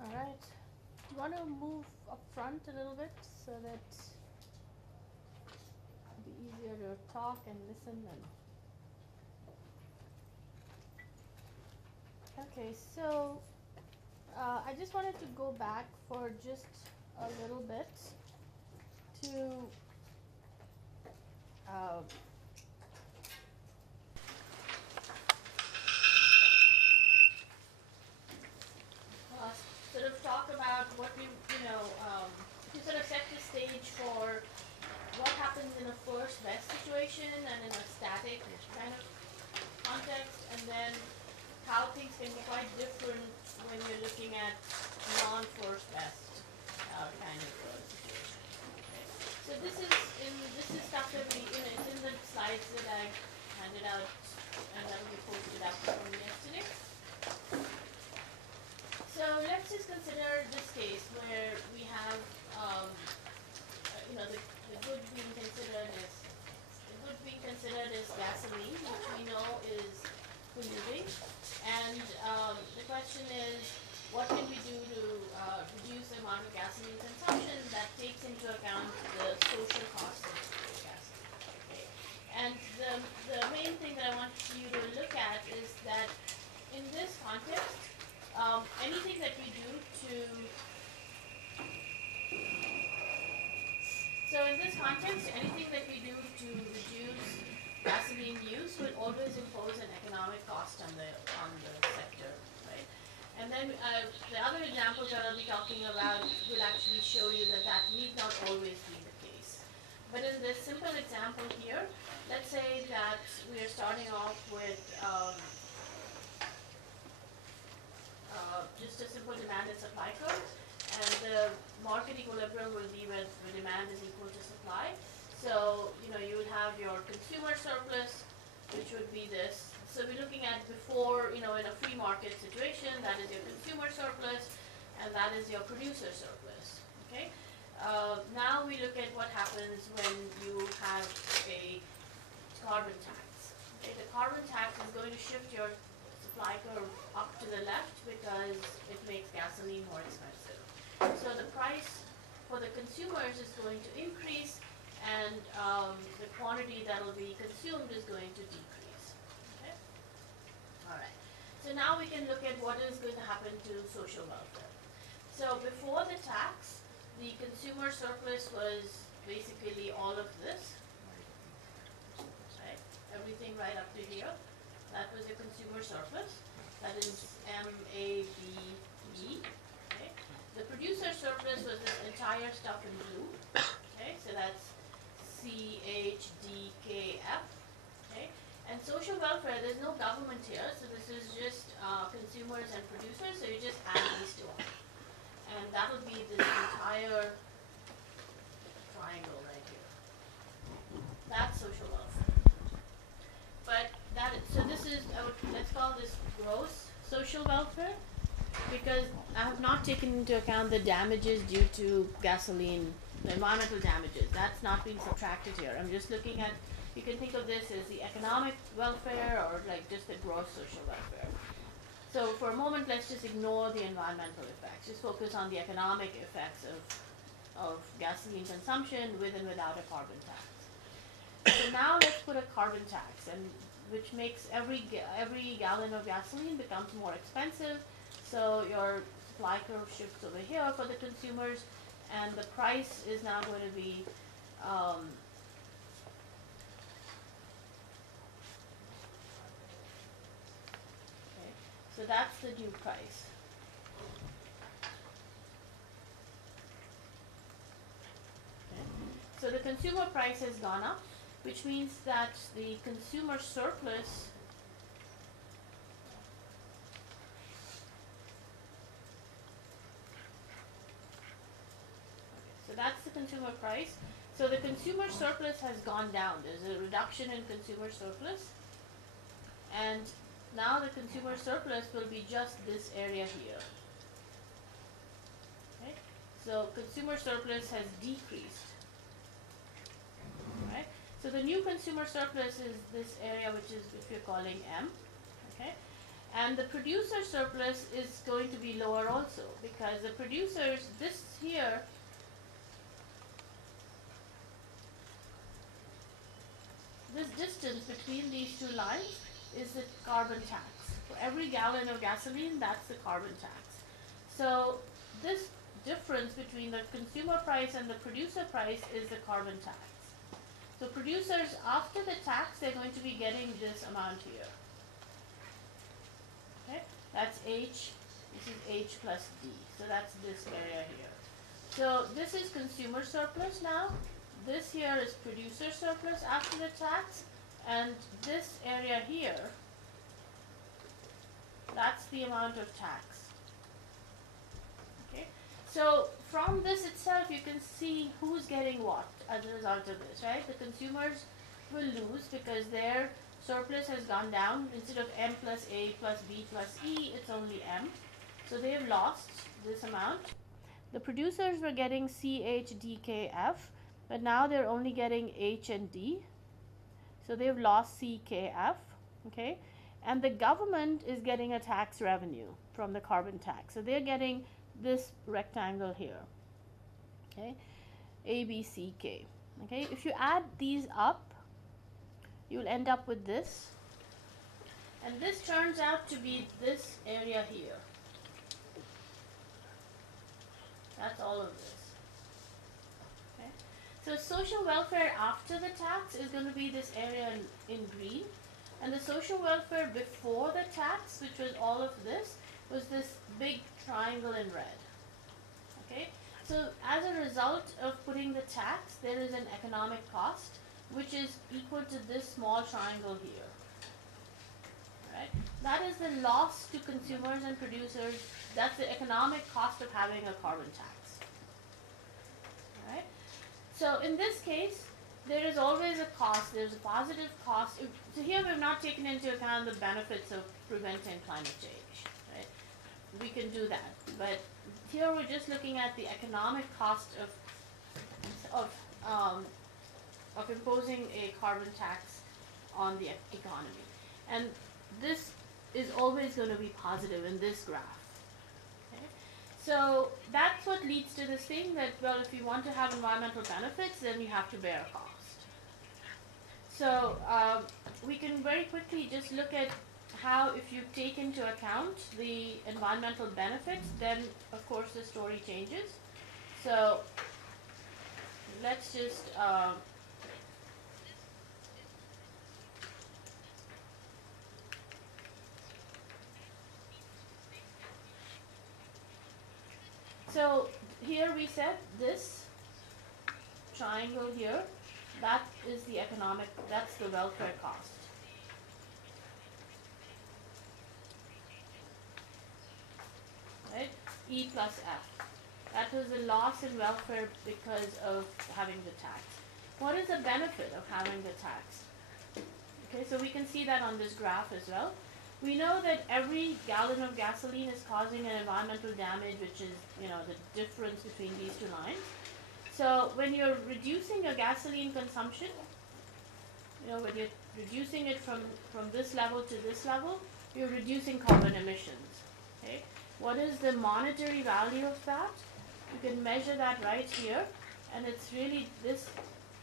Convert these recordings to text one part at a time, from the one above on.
All right. You want to move up front a little bit so that it'll be easier to talk and listen and. Okay, so I just wanted to go back for just a little bit to uh, uh, sort of talk about what we, to sort of set the stage for what happens in a first best situation and in a static kind of context, and then how things can be quite different when you're looking at non-first best kind of situation. Okay. So this is stuff that it's in the slides that I handed out and that will be posted up from yesterday. So let's just consider this case where we have, the good being considered is gasoline, which we know is polluting, and the question is, what can we do to reduce the amount of gasoline consumption that takes into account the social costs of gasoline? Okay. And the main thing that I want you to look at is that in this context, anything that we do to So in this context, anything that we do to reduce gasoline use will always impose an economic cost on the sector, right? And then the other examples that I'll be talking about will actually show you that that need not always be the case. But in this simple example here, let's say that we are starting off with just a simple demand and supply curve, and the market equilibrium will be when the demand is equal to supply. So you would have your consumer surplus, which would be this. So we're looking at before, in a free market situation, that is your consumer surplus, and that is your producer surplus. Okay. Now we look at what happens when you have a carbon tax. Okay, the carbon tax is going to shift your supply curve up to the left because it makes gasoline more expensive. So the price for the consumers is going to increase, and the quantity that will be consumed is going to decrease. Okay? All right. So now we can look at what is going to happen to social welfare. So before the tax, the consumer surplus was basically all of this, right? Everything right up to here. That was your consumer surplus. That is MABE. Okay. The producer surplus was this entire stuff in blue. Okay, so that's CHDKF. Okay, and social welfare, there's no government here, so this is just consumers and producers. So you just add these two up, and that will be this entire triangle right here. That's social welfare. But so this is, let's call this gross social welfare, because I have not taken into account the damages due to gasoline, the environmental damages. That's not being subtracted here. I'm just looking at, you can think of this as the economic welfare or like just the gross social welfare. So for a moment, let's just ignore the environmental effects. Just focus on the economic effects of gasoline consumption with and without a carbon tax. So now let's put a carbon tax, and which makes every gallon of gasoline becomes more expensive. So your supply curve shifts over here for the consumers, and the price is now going to be okay. So that's the new price. Okay. So the consumer price has gone up, which means that the consumer surplus so that's the consumer price. So the consumer surplus has gone down. There's a reduction in consumer surplus, and now the consumer surplus will be just this area here. Okay? So consumer surplus has decreased. Right? So the new consumer surplus is this area, which we're calling M. Okay? And the producer surplus is going to be lower also, because the producers, this here, this distance between these two lines is the carbon tax. For every gallon of gasoline, that's the carbon tax. So this difference between the consumer price and the producer price is the carbon tax. So producers, after the tax, they're going to be getting this amount here. Okay, that's H, this is H plus D. So that's this area here. So this is consumer surplus now. This here is producer surplus after the tax, and this area here, that's the amount of tax. Okay, so from this itself you can see who's getting what as a result of this, right? The consumers will lose because their surplus has gone down. Instead of M plus A plus B plus E, it's only M. So they've lost this amount. The producers were getting C, H, D, K, F, but now they're only getting H and D. So they've lost C, K, F, okay? And the government is getting a tax revenue from the carbon tax. So they're getting this rectangle here, okay? A, B, C, K, okay? If you add these up, you'll end up with this. And this turns out to be this area here. That's all of this. Okay. So social welfare after the tax is going to be this area in green. And the social welfare before the tax, which was all of this, was this big triangle in red. Okay. So as a result of putting the tax, there is an economic cost, which is equal to this small triangle here. Right? That is the loss to consumers and producers. That's the economic cost of having a carbon tax. Right? So in this case, there is always a cost. There's a positive cost. So here we've not taken into account the benefits of preventing climate change. Right? We can do that, but here we're just looking at the economic cost of imposing a carbon tax on the economy, and this is always going to be positive in this graph. Okay? So that's what leads to this thing that, well, if you want to have environmental benefits, then you have to bear a cost. So we can very quickly just look at how, if you take into account the environmental benefits, then of course the story changes. So let's just so here we said this triangle here, that is the economic, that's the welfare cost. Right? E plus F. That was the loss in welfare because of having the tax. What is the benefit of having the tax? Okay, so we can see that on this graph as well. We know that every gallon of gasoline is causing an environmental damage, which is, the difference between these two lines. So when you're reducing your gasoline consumption, when you're reducing it from this level to this level, you're reducing carbon emissions. Okay? What is the monetary value of that? You can measure that right here, and it's really this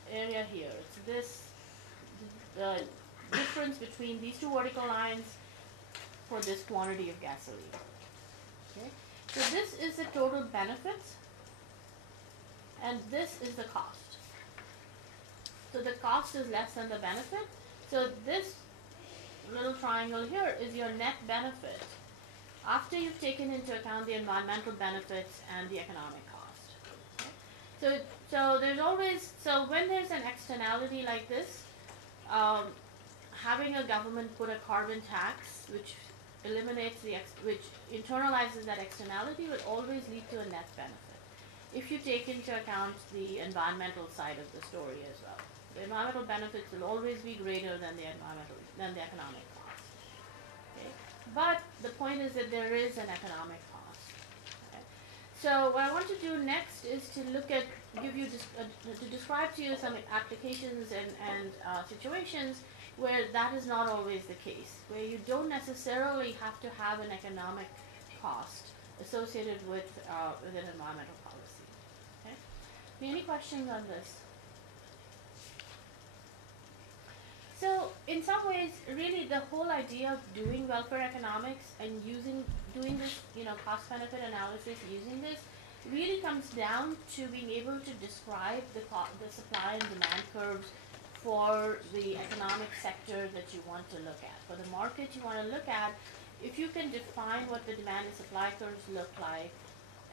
area here. It's this, the difference between these two vertical lines for this quantity of gasoline. Okay? So this is the total benefits, and this is the cost. So the cost is less than the benefit. So this little triangle here is your net benefit after you've taken into account the environmental benefits and the economic cost. Okay? So there's always, so when there's an externality like this, having a government put a carbon tax which eliminates which internalizes that externality will always lead to a net benefit if you take into account the environmental side of the story as well. The environmental benefits will always be greater than the economic cost. Okay? But the point is that there is an economic cost. Okay? So what I want to do next is to look at, to describe to you some applications and situations where that is not always the case, where you don't necessarily have to have an economic cost associated with an environmental policy. Okay? Any questions on this? So in some ways, really the whole idea of doing welfare economics and doing this, cost benefit analysis using this really comes down to being able to describe the supply and demand curves for the economic sector that you want to look at. For the market you want to look at, if you can define what the demand and supply curves look like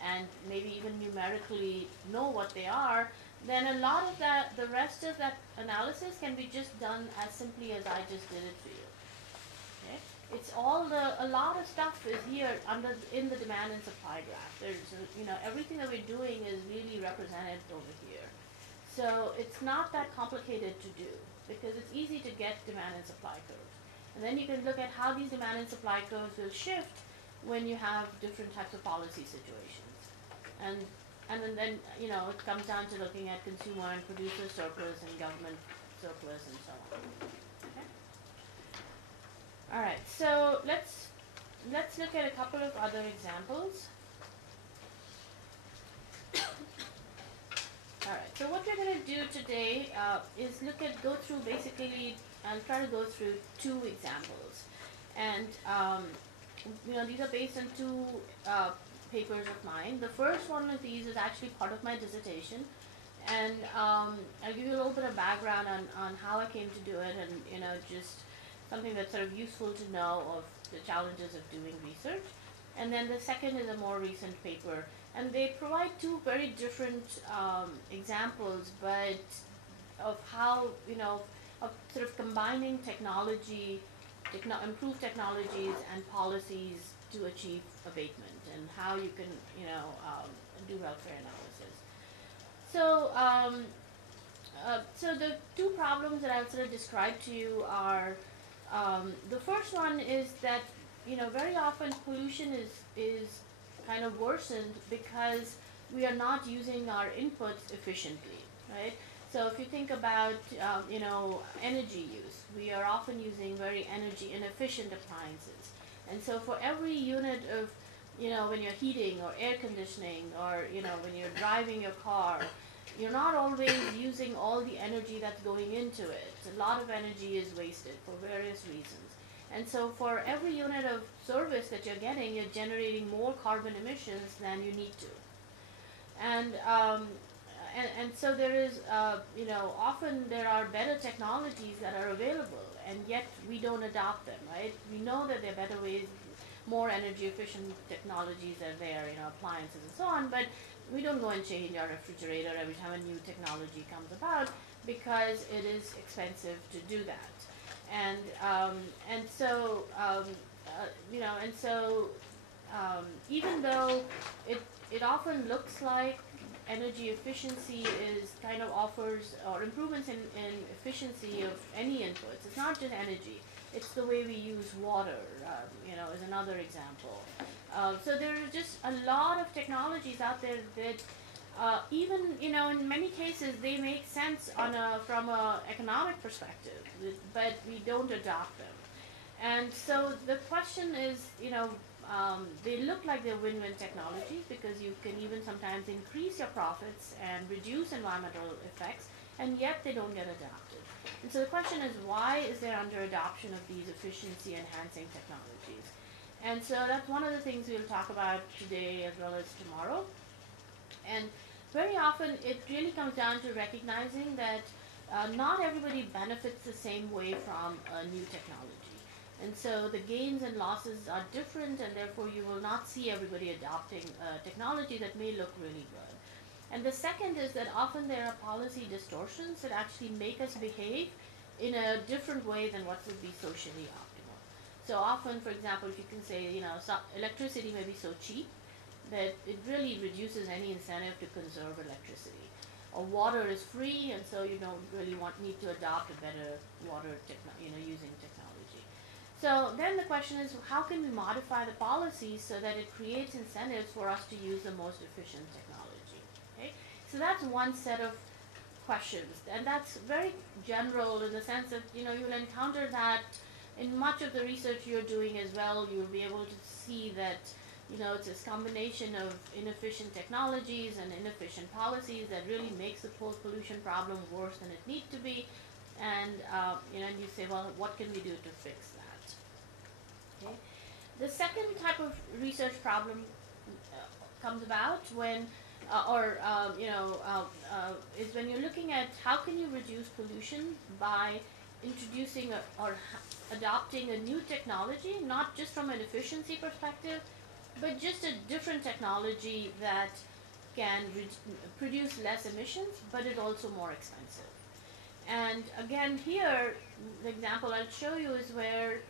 and maybe even numerically know what they are, then a lot of that, the rest of that analysis can be just done as simply as I just did it for you. Okay? It's a lot of stuff is here in the demand and supply graph. There's, everything that we're doing is really represented over here. So it's not that complicated to do because it's easy to get demand and supply curves. And then you can look at how these demand and supply curves will shift when you have different types of policy situations. And then it comes down to looking at consumer and producer surplus and government surplus and so on. Okay? All right, so let's look at a couple of other examples. All right, so what we're going to do today is go through basically, I'll try to go through two examples. And, these are based on two papers of mine. The first one of these is actually part of my dissertation. And I'll give you a little bit of background on how I came to do it and, just something that's sort of useful to know of the challenges of doing research. And then the second is a more recent paper. And they provide two very different examples, but of how, of sort of combining improved technologies and policies to achieve abatement and how you can, do welfare analysis. So, so the two problems that I'll sort of describe to you are, the first one is that, very often pollution is kind of worsened because we are not using our inputs efficiently, right? So if you think about, energy use, we are often using very energy inefficient appliances. And so for every unit of, when you're heating or air conditioning or, when you're driving your car, you're not always using all the energy that's going into it. A lot of energy is wasted for various reasons. And so for every unit of service that you're getting, you're generating more carbon emissions than you need to. And so there is, often there are better technologies that are available, and yet we don't adopt them, right? We know that there are better ways, more energy efficient technologies are there, appliances and so on, but we don't go and change our refrigerator every time a new technology comes about because it is expensive to do that. Even though it often looks like energy efficiency offers or improvements in efficiency of any inputs. It's not just energy. It's the way we use water, is another example. So there are just a lot of technologies out there that even, in many cases they make sense from an economic perspective, but we don't adopt them. And so the question is, they look like they're win-win technologies because you can even sometimes increase your profits and reduce environmental effects, and yet they don't get adopted. And so the question is, why is there under-adoption of these efficiency-enhancing technologies? And so that's one of the things we'll talk about today as well as tomorrow. And very often it really comes down to recognizing that not everybody benefits the same way from a new technology. And so the gains and losses are different, and therefore you will not see everybody adopting technology that may look really good. And the second is that often there are policy distortions that actually make us behave in a different way than what would be socially optimal. So often, for example, if you can say, electricity may be so cheap that it really reduces any incentive to conserve electricity. Or water is free, and so you don't really need to adopt a better water using technology. So then the question is, how can we modify the policy so that it creates incentives for us to use the most efficient technology? Okay? So that's one set of questions, and that's very general in the sense that you'll encounter that in much of the research you're doing as well. You'll be able to see that it's this combination of inefficient technologies and inefficient policies that really makes the whole pollution problem worse than it needs to be. And and you say, well, what can we do to fix that? Okay. The second type of research problem comes about when, is when you're looking at how can you reduce pollution by introducing or adopting a new technology, not just from an efficiency perspective, but just a different technology that can produce less emissions, but it's also more expensive. And again, here, the example I'll show you is where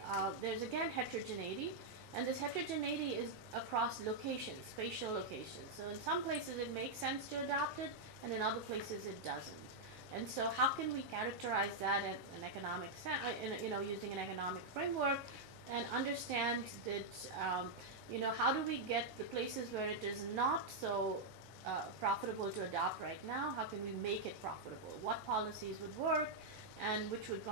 there's again heterogeneity, and this heterogeneity is across locations, spatial locations. So in some places it makes sense to adopt it, and in other places it doesn't. And so how can we characterize that in an economic using an economic framework, and understand that how do we get the places where it is not so profitable to adopt right now, how can we make it profitable? What policies would work, and which would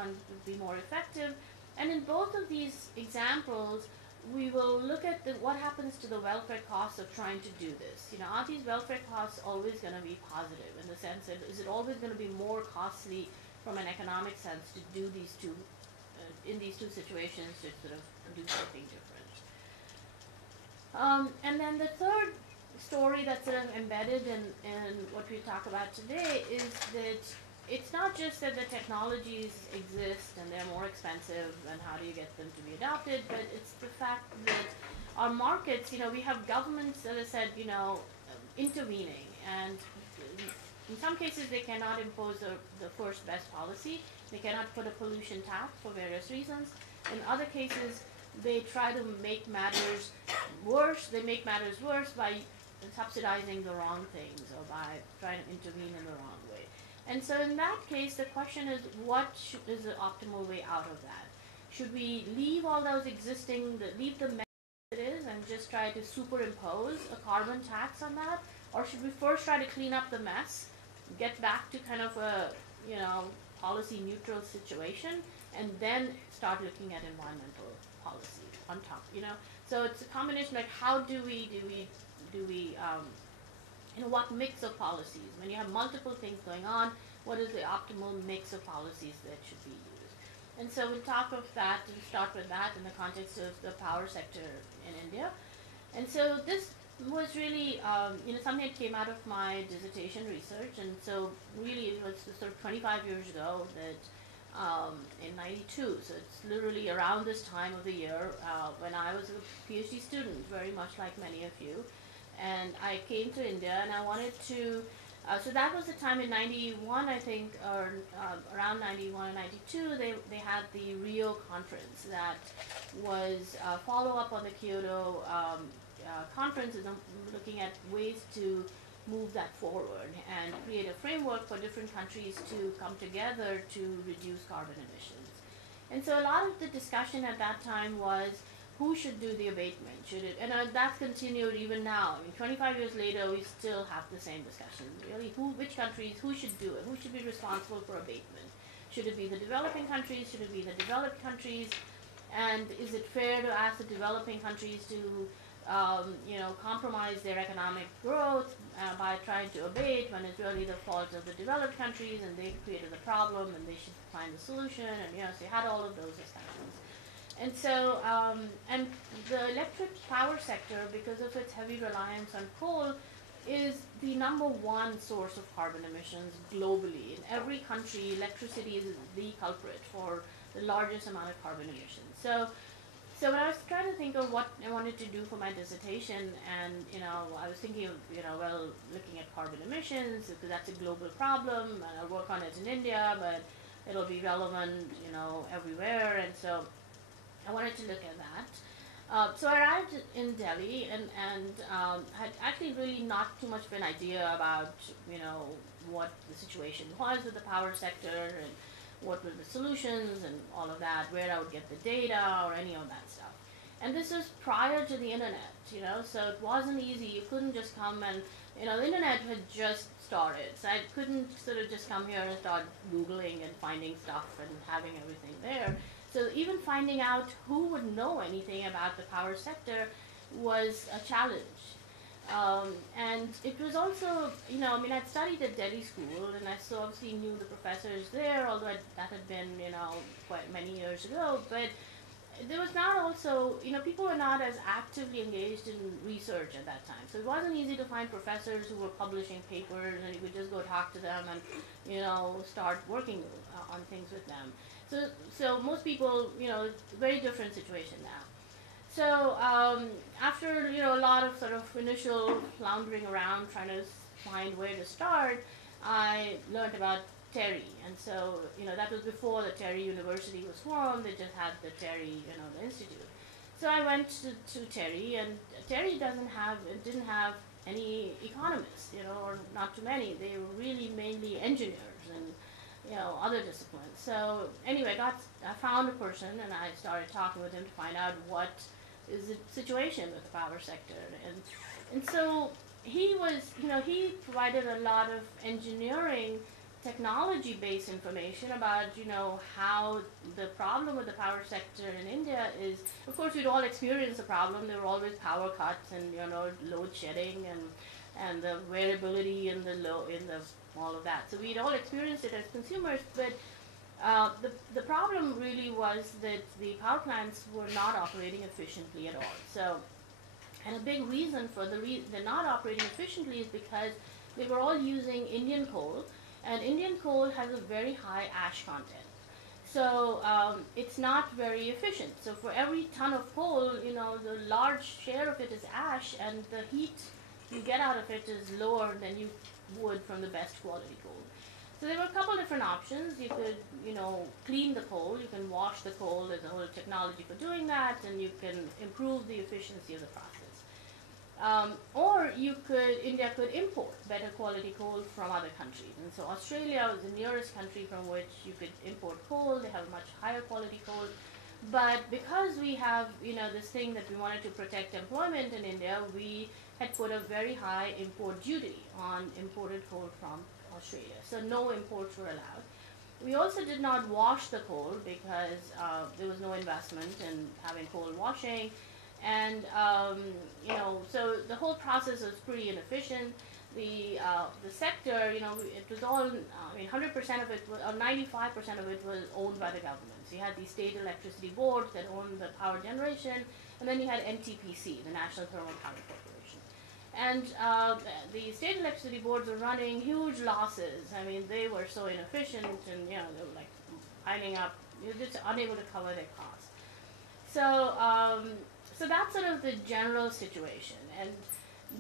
be more effective? And in both of these examples, we will look at what happens to the welfare costs of trying to do this. Are these welfare costs always going to be positive, in the sense that is it always going to be more costly from an economic sense to do these two, in these two situations, to sort of do something different? And then the third story that's sort of embedded in what we talk about today is that it's not just that the technologies exist and they're more expensive and how do you get them to be adopted, but it's the fact that our markets, we have governments, as I said, intervening, and in some cases they cannot impose the first best policy. They cannot put a pollution tax for various reasons. In other cases, they try to make matters worse. They make matters worse by subsidizing the wrong things or by trying to intervene in the wrong way. And so in that case, the question is, what is the optimal way out of that? Should we leave all those leave the mess it is and just try to superimpose a carbon tax on that? Or should we first try to clean up the mess, get back to kind of a, policy neutral situation, and then start looking at environmental policy on top, So it's a combination, like how do we what mix of policies? When you have multiple things going on, what is the optimal mix of policies that should be used? And so we'll start with that in the context of the power sector in India. And so this was really, something that came out of my dissertation research. And so really it was sort of 25 years ago that in 92, so it's literally around this time of the year when I was a PhD student, very much like many of you. And I came to India and I wanted to, so that was the time in 91, I think, or around 91 and 92, they had the Rio conference that was a follow-up on the Kyoto conference, looking at ways to move that forward and create a framework for different countries to come together to reduce carbon emissions. And so a lot of the discussion at that time was, who should do the abatement? And that's continued even now. I mean, 25 years later, we still have the same discussion. Really, which countries, who should do it? Who should be responsible for abatement? Should it be the developing countries? Should it be the developed countries? And is it fair to ask the developing countries to, compromise their economic growth by trying to abate when it's really the fault of the developed countries and they created the problem and they should find the solution? And so you had all of those discussions. And so, and the electric power sector, because of its heavy reliance on coal, is the number one source of carbon emissions globally. In every country, electricity is the culprit for the largest amount of carbon emissions. So when I was trying to think of what I wanted to do for my dissertation, and I was thinking of looking at carbon emissions, because that's a global problem, and I'll work on it in India, but it'll be relevant, everywhere, and so I wanted to look at that. So I arrived in Delhi and had actually really not too much of an idea about, what the situation was with the power sector and what were the solutions and all of that, where I would get the data or any of that stuff. And this was prior to the internet, so it wasn't easy. You couldn't just come and, the internet had just started. So I couldn't sort of just come here and start Googling and finding stuff and having everything there. So even finding out who would know anything about the power sector was a challenge. And it was also, I'd studied at Delhi School, and I so obviously knew the professors there, although that had been, quite many years ago. But there was not also, people were not as actively engaged in research at that time. So it wasn't easy to find professors who were publishing papers, and you could just go talk to them and, start working on things with them. So most people, very different situation now. So after a lot of sort of initial floundering around trying to find where to start, I learned about TERI, and so that was before the TERI University was formed. They just had the TERI, the institute. So I went to TERI, and TERI didn't have any economists, or not too many. They were really mainly engineers and other disciplines. So anyway, I found a person, and I started talking with him to find out what is the situation with the power sector, and so he was, he provided a lot of engineering, technology-based information about, how the problem with the power sector in India is, of course, we'd all experienced the problem. There were always power cuts and, load shedding and the variability in all of that. So we'd all experienced it as consumers, but the problem really was that the power plants were not operating efficiently at all. So, and a big reason for they're not operating efficiently is because they were all using Indian coal, and Indian coal has a very high ash content. So it's not very efficient. So for every ton of coal, the large share of it is ash, and the heat you get out of it is lower than you would from the best quality coal. So there were a couple different options. You could, clean the coal. You can wash the coal. There's a whole technology for doing that, and you can improve the efficiency of the process. Or India could import better quality coal from other countries. And so Australia was the nearest country from which you could import coal. They have much higher quality coal. But because we have, this thing that we wanted to protect employment in India, we had put a very high import duty on imported coal from Australia. So no imports were allowed. We also did not wash the coal because there was no investment in having coal washing. And, so the whole process was pretty inefficient. The sector, it was all, 100% of it, or 95% of it was owned by the government. So you had these state electricity boards that owned the power generation, and then you had NTPC, the National Thermal Power Corporation. And the state electricity boards were running huge losses. They were so inefficient, and they were like piling up, just unable to cover their costs. So that's sort of the general situation. And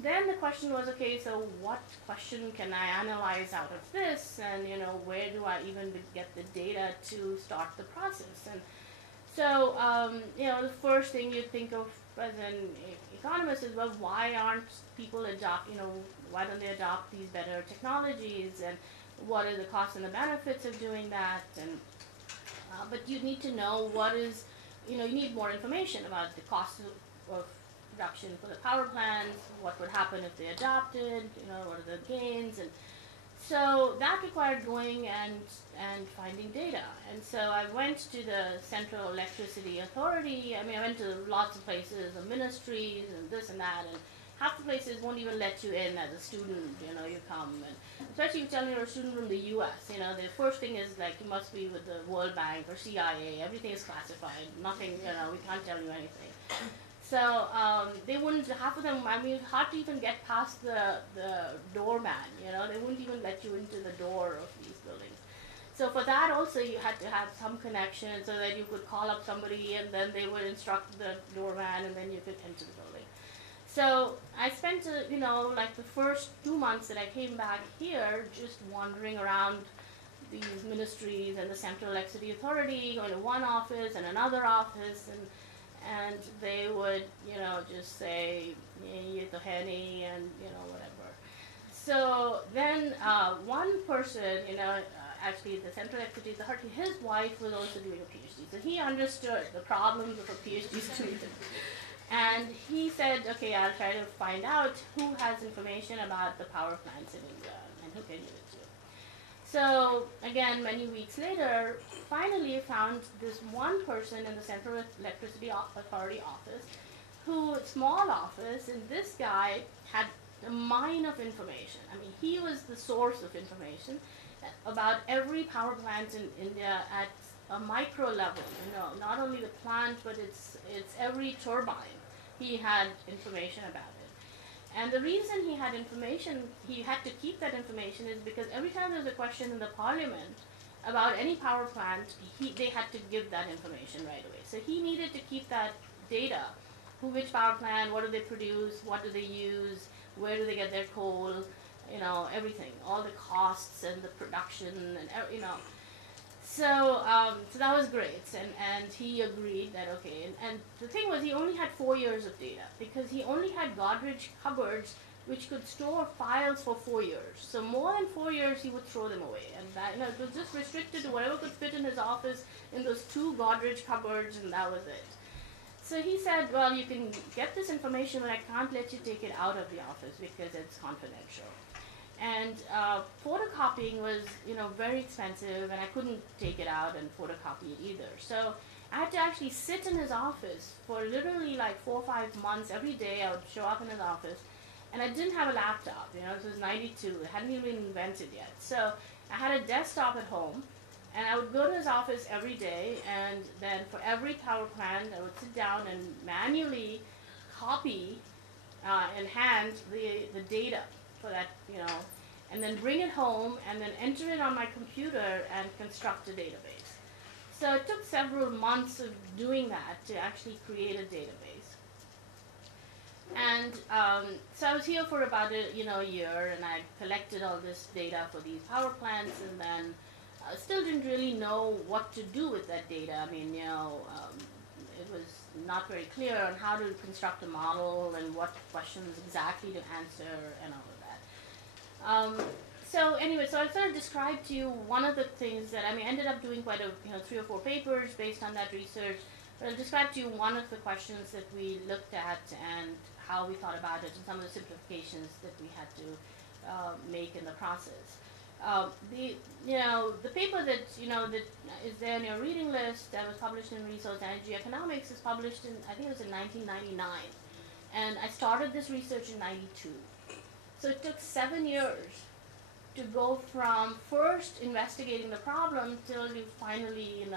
then the question was, okay, so what question can I analyze out of this, and where do I even get the data to start the process? And so the first thing you think of as an economist is, well, why aren't people why don't they adopt these better technologies, and what are the costs and the benefits of doing that? And but you need to know what is, you need more information about the cost of production for the power plants, what would happen if they adopted, what are the gains, and so that required going and finding data. And so I went to the Central Electricity Authority. I went to lots of places, the ministries and this and that, and half the places won't even let you in as a student. You come, and especially if you tell me you're a student from the U.S. The first thing is like you must be with the World Bank or CIA. Everything is classified. Nothing, we can't tell you anything. So they wouldn't, half of them, hard to even get past the doorman, they wouldn't even let you into the door of these buildings. So for that also you had to have some connection so that you could call up somebody, and then they would instruct the doorman, and then you could enter the building. So I spent, like the first 2 months that I came back here just wandering around these ministries and the Central Electricity Authority, going to one office and another office, and they would, just say, ye to hai nahi, and, whatever. So then one person, actually the central expertise, his wife was also doing a PhD. So he understood the problems of a PhD student. And he said, okay, I'll try to find out who has information about the power plants in India and who can give it to. So again, many weeks later, finally found this one person in the Central Electricity Authority office, small office, and this guy had a mine of information. I mean, he was the source of information about every power plant in India at a micro level. Not only the plant, but it's every turbine. He had information about it. And the reason he had to keep that information is because every time there was a question in the parliament about any power plant, they had to give that information right away. So he needed to keep that data. Which power plant, what do they produce, what do they use, where do they get their coal, everything, all the costs and the production, and So that was great, and he agreed that okay. And the thing was, he only had 4 years of data because he only had Godrej cupboards which could store files for 4 years. So more than 4 years, he would throw them away, and that it was just restricted to whatever could fit in his office in those 2 Godrej cupboards, and that was it. So he said, well, you can get this information, but I can't let you take it out of the office because it's confidential. And photocopying was, very expensive, and I couldn't take it out and photocopy it either. So I had to actually sit in his office for literally like 4 or 5 months. Every day I would show up in his office, and I didn't have a laptop. This was 92. It hadn't even been invented yet. So I had a desktop at home, and I would go to his office every day, and then for every power plant, I would sit down and manually copy and hand the data for that, and then bring it home and then enter it on my computer and construct a database. So it took several months of doing that to actually create a database. And so I was here for about a year, and I collected all this data for these power plants, and then still didn't really know what to do with that data. I mean, it was not very clear on how to construct a model and what questions exactly to answer and all of that. So anyway, so I'll sort of describe to you one of the things that, I ended up doing quite a, 3 or 4 papers based on that research, but I'll describe to you one of the questions that we looked at and how we thought about it and some of the simplifications that we had to make in the process. The paper that that is there on your reading list that was published in Resource Energy Economics is published in, I think it was in 1999, and I started this research in 92. So it took 7 years to go from first investigating the problem till you finally it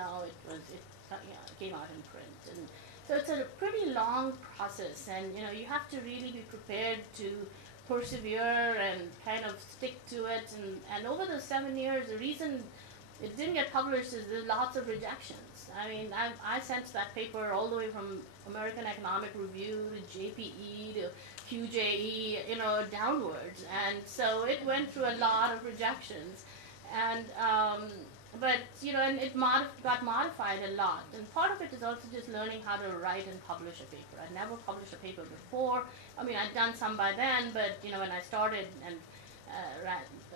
came out in print. And so it's a pretty long process, and you have to really be prepared to persevere and kind of stick to it, and over the 7 years, the reason it didn't get published is there's lots of rejections. I sent that paper all the way from American Economic Review to JPE to QJE, downwards, and so it went through a lot of rejections, and but and it got modified a lot, and part of it is also just learning how to write and publish a paper. I'd never published a paper before. I'd done some by then, but when I started and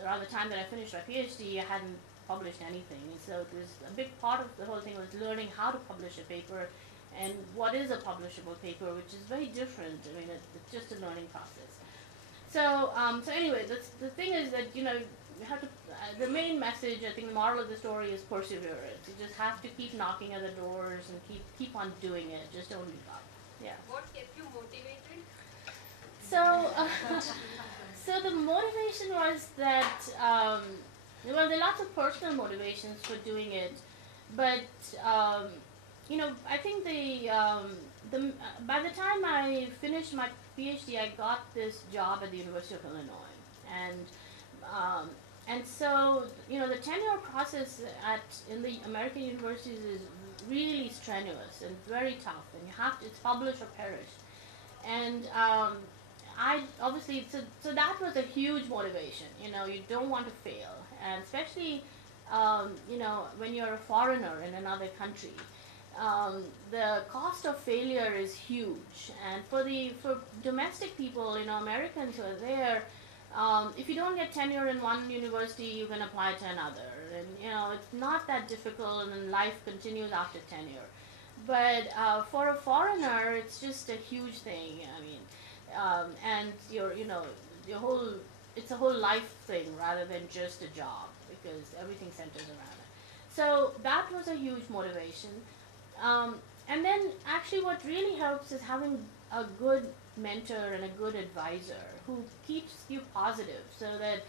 around the time that I finished my PhD, I hadn't published anything. And so it was a big part of the whole thing was learning how to publish a paper and what is a publishable paper, which is very different. It's just a learning process. So anyway, the thing is that you have to. The main message, I think, the moral of the story is perseverance. You just have to keep knocking at the doors and keep on doing it. Just don't give up. Yeah. What kept you motivated? So the motivation was that there are lots of personal motivations for doing it, but I think by the time I finished my PhD, I got this job at the University of Illinois, and so the tenure process in the American universities is really strenuous and very tough, and it's publish or perish, and I obviously so that was a huge motivation. You don't want to fail, and especially when you're a foreigner in another country. The cost of failure is huge, and for domestic people, Americans who are there, If you don't get tenure in one university, you can apply to another, and it's not that difficult, and life continues after tenure. But for a foreigner, it's just a huge thing. I mean, and your whole it's a whole life thing rather than just a job, because everything centers around it. So that was a huge motivation. And then actually what really helps is having a good mentor and a good advisor who keeps you positive, so that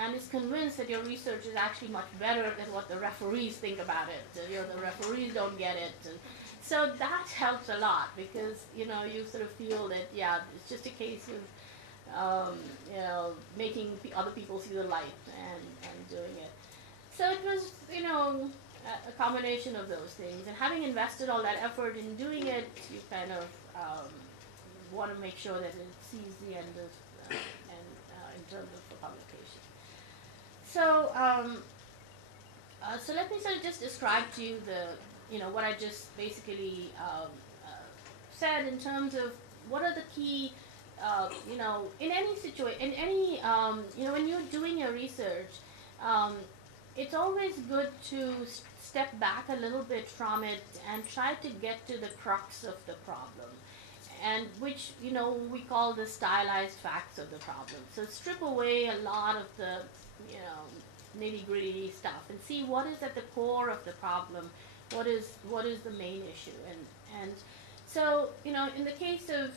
and is convinced that your research is actually much better than what the referees think about it. The referees don't get it. And so that helps a lot, because you sort of feel that, yeah, it's just a case of making other people see the light, and doing it. So it was, a combination of those things. And having invested all that effort in doing it, you kind of want to make sure that it sees the end of, in terms of the publication. So, so let me sort of just describe to you what I just basically said in terms of what are the key, in any situation, in any, when you're doing your research, it's always good to step back a little bit from it and try to get to the crux of the problem, and which we call the stylized facts of the problem. So strip away a lot of the nitty-gritty stuff and see what is at the core of the problem, what is the main issue. And so in the case of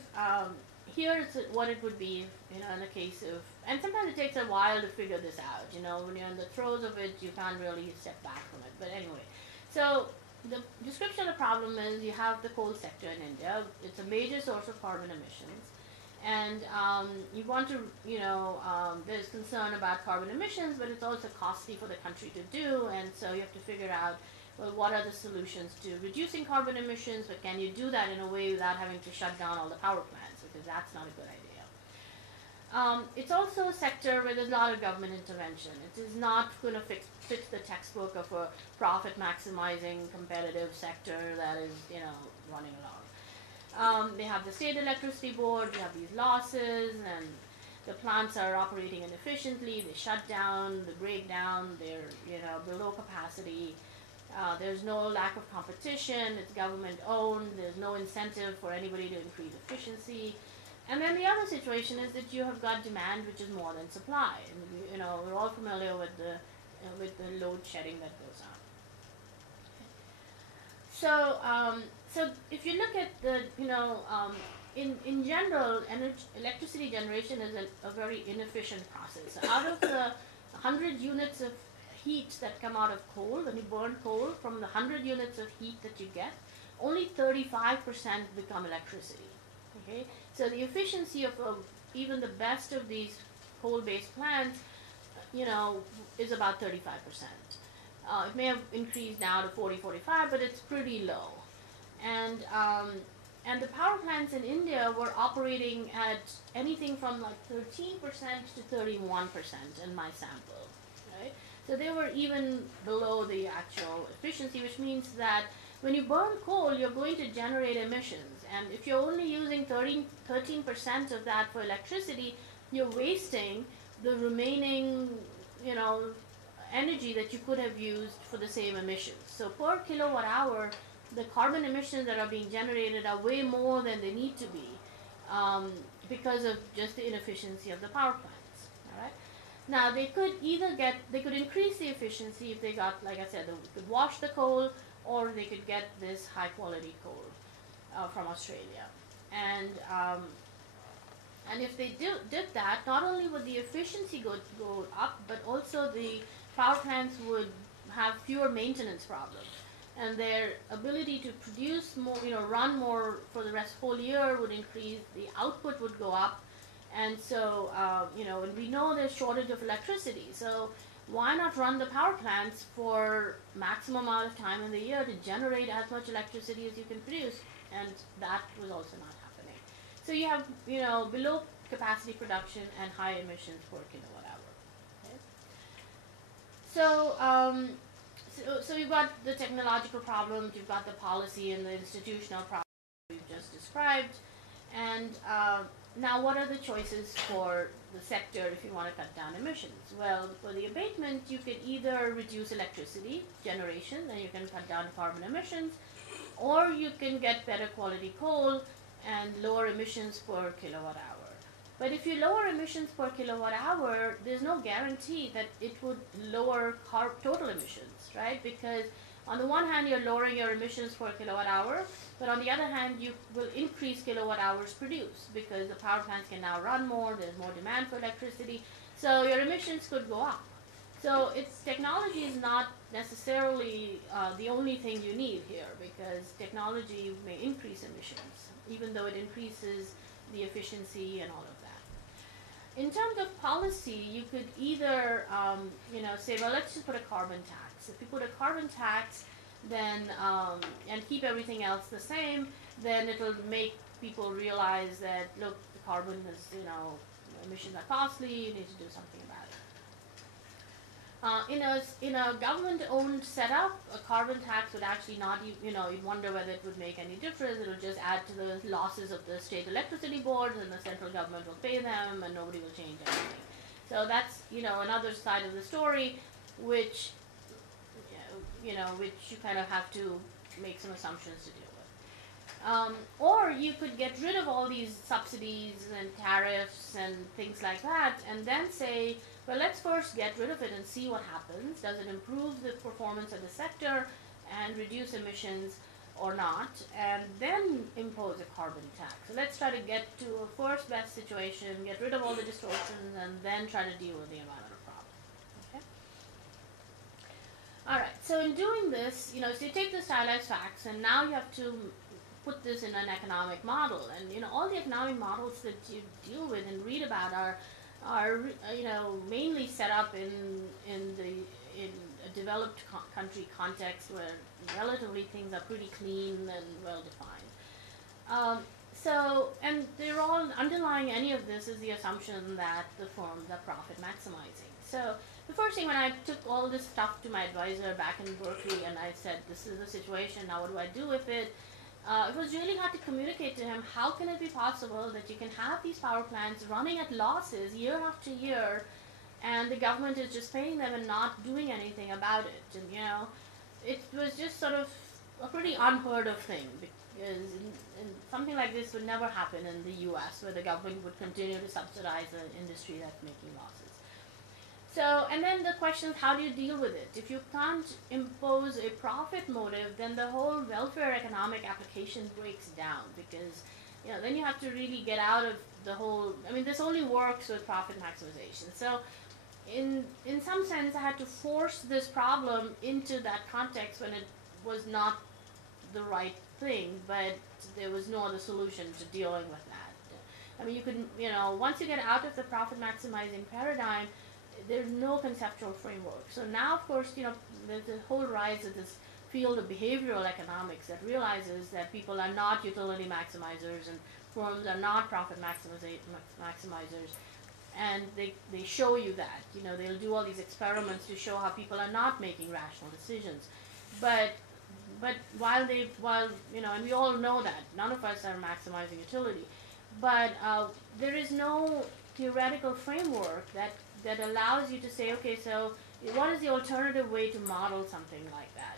here's what it would be, in the case of, and sometimes it takes a while to figure this out, when you're in the throes of it, you can't really step back from it. But anyway, so the description of the problem is you have the coal sector in India. It's a major source of carbon emissions. And you want to, there's concern about carbon emissions, but it's also costly for the country to do. And so you have to figure out, well, what are the solutions to reducing carbon emissions, but can you do that in a way without having to shut down all the power plants, because that's not a good idea. It's also a sector where there's a lot of government intervention. It is not going to fit the textbook of a profit maximizing competitive sector that is, running along. They have the state electricity board, you have these losses, and the plants are operating inefficiently, they shut down, they break down, they're, below capacity. There's no lack of competition, it's government owned, there's no incentive for anybody to increase efficiency. And then the other situation is that you have got demand which is more than supply. And we're all familiar with the load shedding that goes on. So so if you look at the in general, electricity generation is a very inefficient process. So out of the 100 units of heat that come out of coal, when you burn coal, from the 100 units of heat that you get, only 35% become electricity. Okay, so the efficiency of even the best of these coal-based plants, is about 35%. It may have increased now to 40-45, but it's pretty low. And the power plants in India were operating at anything from like 13% to 31% in my sample, right? So they were even below the actual efficiency, which means that when you burn coal, you're going to generate emissions. And if you're only using 13% of that for electricity, you're wasting the remaining, energy that you could have used for the same emissions. So per kilowatt hour, the carbon emissions that are being generated are way more than they need to be, because of just the inefficiency of the power plants. All right. Now they could increase the efficiency if they got, like I said, they could wash the coal, or they could get this high quality coal from Australia. And if they did that, not only would the efficiency go up, but also the power plants would have fewer maintenance problems, and their ability to produce more, run more for the whole year would increase. The output would go up, and so and we know there's shortage of electricity. So why not run the power plants for maximum amount of time in the year to generate as much electricity as you can produce? And that was also not happening. So you have, below capacity production and high emissions per kilowatt hour. Okay? So you've got the technological problems, you've got the policy and the institutional problems we've just described, and Now, what are the choices for the sector if you want to cut down emissions? Well, for the abatement, you could either reduce electricity generation, and you can cut down carbon emissions, or you can get better quality coal and lower emissions per kilowatt hour. But if you lower emissions per kilowatt hour, there's no guarantee that it would lower total emissions, right? Because on the one hand, you're lowering your emissions per kilowatt hour, but on the other hand, you will increase kilowatt hours produced because the power plants can now run more, there's more demand for electricity, so your emissions could go up. So technology is not necessarily the only thing you need here, because technology may increase emissions, even though it increases the efficiency and all of that. In terms of policy, you could either say, well, let's just put a carbon tax. If you put a carbon tax, then and keep everything else the same, then it'll make people realize that, look, the carbon is, emissions are costly, you need to do something about it. In a government-owned setup, a carbon tax would actually not, you'd wonder whether it would make any difference. It'll just add to the losses of the state electricity boards, and the central government will pay them, and nobody will change anything. So that's, another side of the story, which you kind of have to make some assumptions to deal with. Or you could get rid of all these subsidies and tariffs and things like that, and then say, well, let's first get rid of it and see what happens. Does it improve the performance of the sector and reduce emissions or not? And then impose a carbon tax. So let's try to get to a first best situation, get rid of all the distortions, and then try to deal with the environmental problem. Okay? All right, so in doing this, so you take the stylized facts, and now you have to put this in an economic model. And, all the economic models that you deal with and read about are mainly set up in a developed country context where relatively things are pretty clean and well defined. And they're all underlying any of this is the assumption that the firms are profit maximizing. So the first thing, when I took all this stuff to my advisor back in Berkeley and I said, this is the situation, now what do I do with it? It was really hard to communicate to him, how can it be possible that you can have these power plants running at losses year after year, and the government is just paying them and not doing anything about it? And, it was just sort of a pretty unheard of thing, because something like this would never happen in the US, where the government would continue to subsidize an industry that's making losses. So, and then the question is, how do you deal with it? If you can't impose a profit motive, then the whole welfare economic application breaks down, because, then you have to really get out of the whole, this only works with profit maximization. So, in some sense, I had to force this problem into that context when it was not the right thing, but there was no other solution to dealing with that. You could, once you get out of the profit maximizing paradigm, there's no conceptual framework. So now, of course, there's a whole rise of this field of behavioral economics that realizes that people are not utility maximizers and firms are not profit maximizers. And they show you that. They'll do all these experiments to show how people are not making rational decisions. But while and we all know that, none of us are maximizing utility. But there is no theoretical framework that allows you to say, okay, so what is the alternative way to model something like that?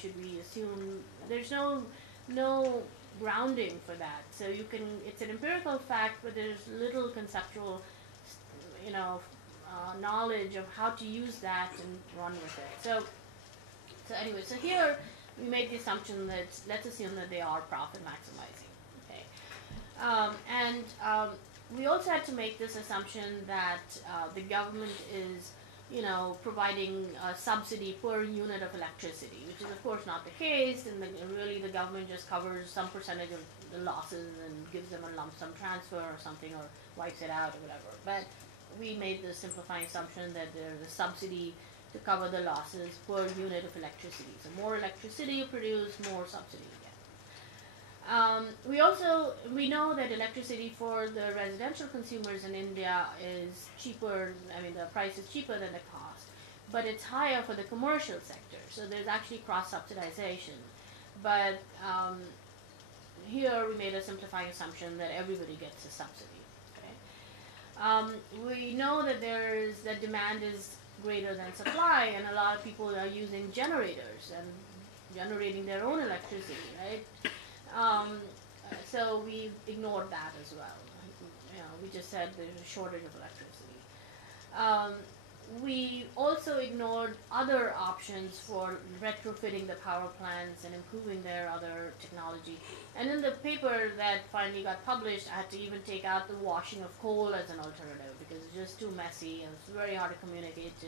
Should we assume there's no grounding for that? So it's an empirical fact, but there's little conceptual, knowledge of how to use that and run with it. So anyway, so here we made the assumption that, let's assume that they are profit maximizing. Okay, we also had to make this assumption that the government is, providing a subsidy per unit of electricity, which is of course not the case, and really the government just covers some percentage of the losses and gives them a lump sum transfer or something, or wipes it out or whatever. But we made the simplifying assumption that there's a subsidy to cover the losses per unit of electricity. So more electricity you produce, more subsidy you get. We know that electricity for the residential consumers in India is cheaper, the price is cheaper than the cost, but it's higher for the commercial sector, so there's actually cross-subsidization. But here we made a simplifying assumption that everybody gets a subsidy. We know that demand is greater than supply, and a lot of people are using generators and generating their own electricity, right? So we ignored that as well. We just said there's a shortage of electricity. Um, we also ignored other options for retrofitting the power plants and improving their other technology. And in the paper that finally got published, I had to even take out the washing of coal as an alternative because it's just too messy and it's very hard to communicate to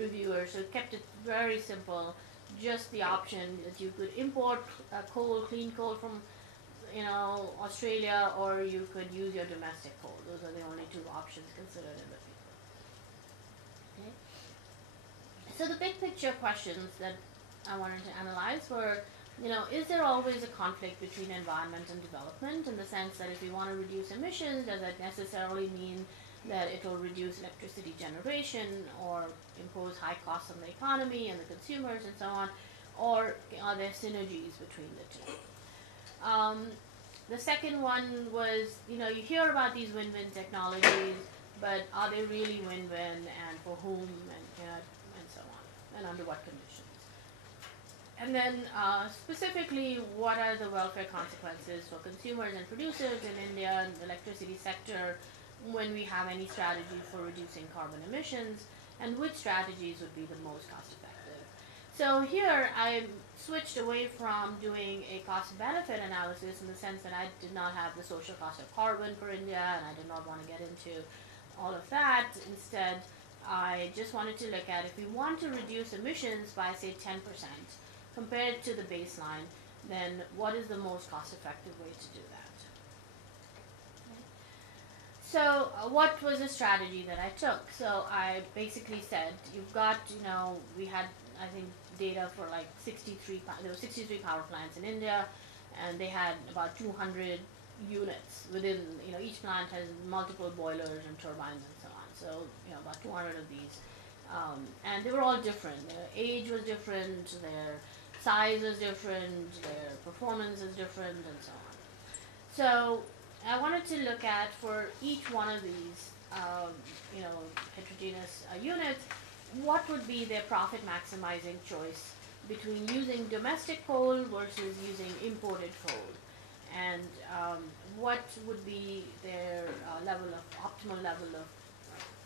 reviewers. So it kept it very simple, just the option that you could import coal, clean coal from Australia, or you could use your domestic coal. Those are the only two options considered in the paper. Okay. So the big picture questions that I wanted to analyze were, is there always a conflict between environment and development, in the sense that if we want to reduce emissions, does that necessarily mean that it will reduce electricity generation or impose high costs on the economy and the consumers and so on, or are there synergies between the two? The second one was, you hear about these win-win technologies, but are they really win-win, and for whom, and so on, and under what conditions? And then specifically, what are the welfare consequences for consumers and producers in India and the electricity sector when we have any strategy for reducing carbon emissions, and which strategies would be the most cost-effective? So here I switched away from doing a cost-benefit analysis, in the sense that I did not have the social cost of carbon for India, and I did not want to get into all of that. Instead, I just wanted to look at, if we want to reduce emissions by, say, 10% compared to the baseline, then what is the most cost-effective way to do that? So what was the strategy that I took? So I basically said, you've got, we had, I think, data for like 63, there were 63 power plants in India, and they had about 200 units within, each plant has multiple boilers and turbines and so on. So, about 200 of these. And they were all different. Their age was different, their size is different, their performance is different, and so on. So I wanted to look at, for each one of these, heterogeneous units, what would be their profit maximizing choice between using domestic coal versus using imported coal, and what would be their optimal level of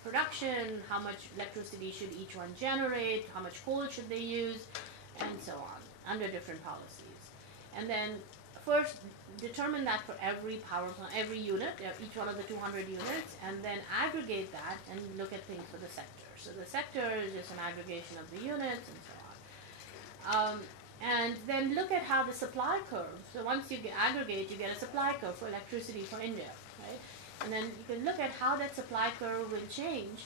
production, how much electricity should each one generate, how much coal should they use, and so on, under different policies. And then first determine that for every power plant, every unit, each one of the 200 units, and then aggregate that and look at things for the sector. So the sector is just an aggregation of the units and so on. And then look at how the supply curve, so once you aggregate, you get a supply curve for electricity for India, right? And then you can look at how that supply curve will change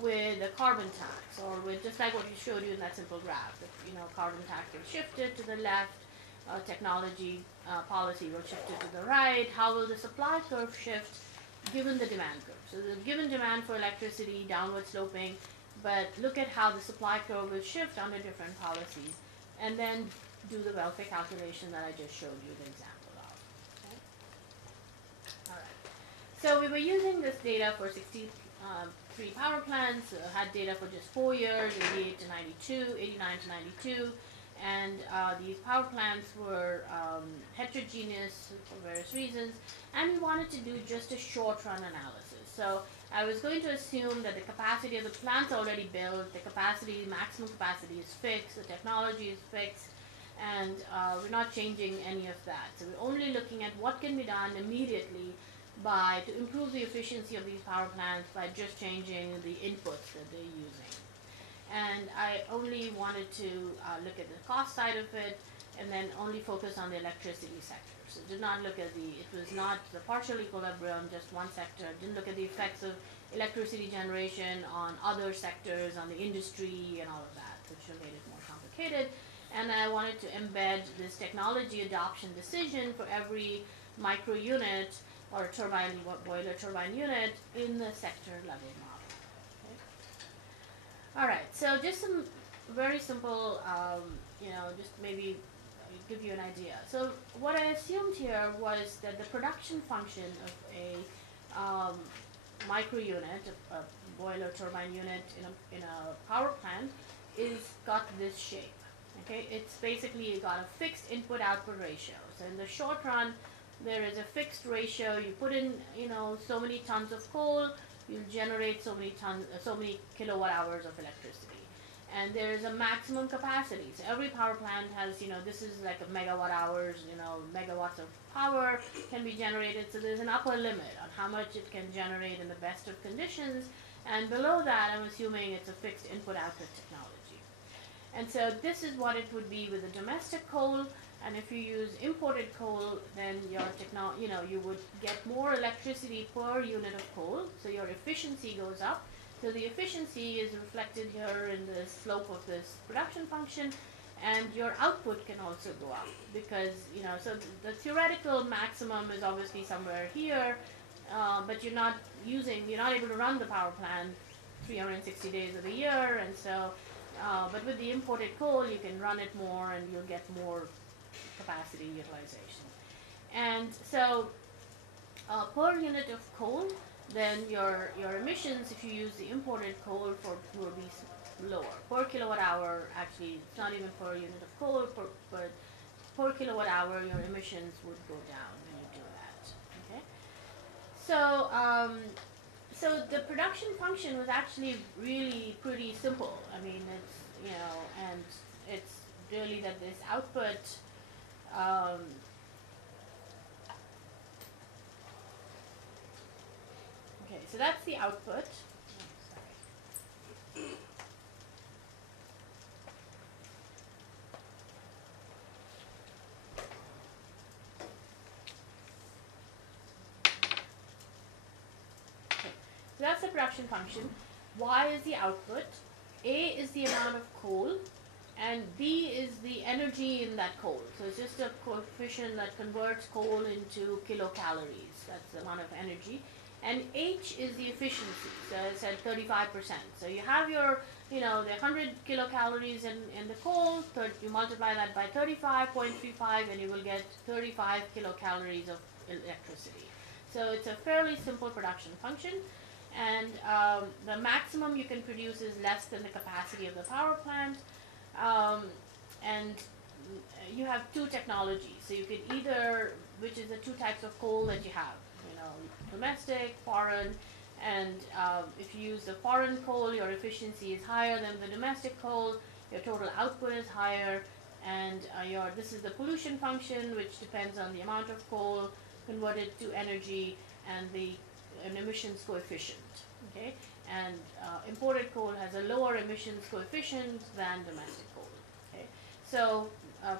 with a carbon tax, or with, just like what we showed you in that simple graph, that, carbon tax is shifted to the left, technology policy will shift it to the right. How will the supply curve shift given the demand curve? So the given demand for electricity, downward sloping, but look at how the supply curve will shift under different policies, and then do the welfare calculation that I just showed you the example of. Okay? All right. So we were using this data for 63 power plants, had data for just 4 years, 88 to 92, 89 to 92. And these power plants were heterogeneous for various reasons, and we wanted to do just a short-run analysis. So I was going to assume that the capacity of the plant's already built, the maximum capacity is fixed, the technology is fixed, and we're not changing any of that. So we're only looking at what can be done immediately to improve the efficiency of these power plants by just changing the inputs that they're using. And I only wanted to look at the cost side of it, and then only focus on the electricity sector. So did not look at it was not the partial equilibrium, just one sector. Didn't look at the effects of electricity generation on other sectors, on the industry and all of that, which made it more complicated. And I wanted to embed this technology adoption decision for every micro unit or boiler turbine unit in the sector level model. All right, so just some very simple, just maybe give you an idea. So what I assumed here was that the production function of a micro unit, a boiler turbine unit in a power plant, is got this shape. Okay, it's basically got a fixed input output ratio. So in the short run, there is a fixed ratio. You put in, so many tons of coal, you'll generate so many kilowatt hours of electricity. And there is a maximum capacity. So every power plant has, this is like a megawatt hours, megawatts of power can be generated. So there's an upper limit on how much it can generate in the best of conditions. And below that, I'm assuming it's a fixed input output technology. And so this is what it would be with a domestic coal. And if you use imported coal, then you would get more electricity per unit of coal. So your efficiency goes up. So the efficiency is reflected here in the slope of this production function, and your output can also go up because, so the theoretical maximum is obviously somewhere here, but you're not able to run the power plant 360 days of the year, and so, but with the imported coal, you can run it more and you'll get more capacity utilization. And so, per unit of coal, then your emissions, if you use the imported coal, will be lower. Per kilowatt hour, actually, it's not even per unit of coal, but per kilowatt hour, your emissions would go down when you do that. Okay? So, so the production function was actually really pretty simple. I mean, it's, and it's really that this output, okay, so that's the output. Oh, sorry. Okay, so that's the production function. Y is the output. A is the amount of coal, and B is the energy in that coal. So it's just a coefficient that converts coal into kilocalories. That's the amount of energy. And H is the efficiency, so it's at 35%. So you have your, the 100 kilocalories in the coal, you multiply that by 35.35 and you will get 35 kilocalories of electricity. So it's a fairly simple production function, and the maximum you can produce is less than the capacity of the power plant, and you have two technologies. So you can either, which is the two types of coal that you have, domestic, foreign, and if you use the foreign coal, your efficiency is higher than the domestic coal, your total output is higher, and this is the pollution function, which depends on the amount of coal converted to energy and an emissions coefficient. Okay, and imported coal has a lower emissions coefficient than domestic coal. Okay, so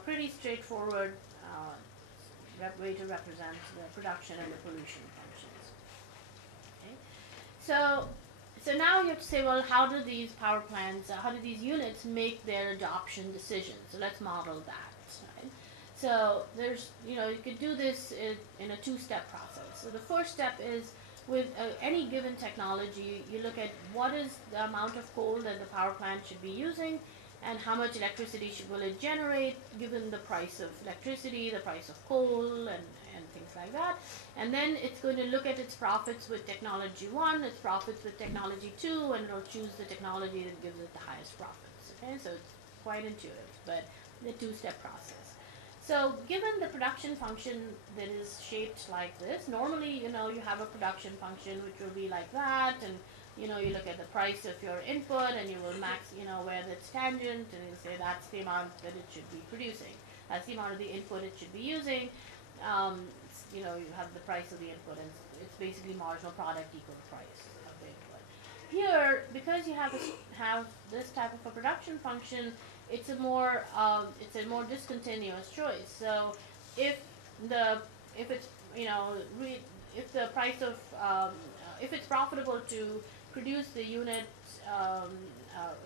pretty straightforward way to represent the production and the pollution functions. Okay, so now you have to say, well, how do these power plants, how do these units make their adoption decisions? So let's model that. Right? So there's, you could do this in a two-step process. So the first step is with any given technology, you look at what is the amount of coal that the power plant should be using, and how much electricity will it generate given the price of electricity, the price of coal, and things like that. And then it's going to look at its profits with technology 1, its profits with technology 2, and it'll choose the technology that gives it the highest profits. Okay, so it's quite intuitive, but the two-step process. So given the production function that is shaped like this, normally, you have a production function which will be like that, and you look at the price of your input and you will max, where that's tangent, and you'll say that's the amount that it should be producing. That's the amount of the input it should be using. You have the price of the input, and it's basically marginal product equal to price of the input. Here, because you have this type of a production function, it's a more discontinuous choice. So if it's if the price of if it's profitable to produce the unit,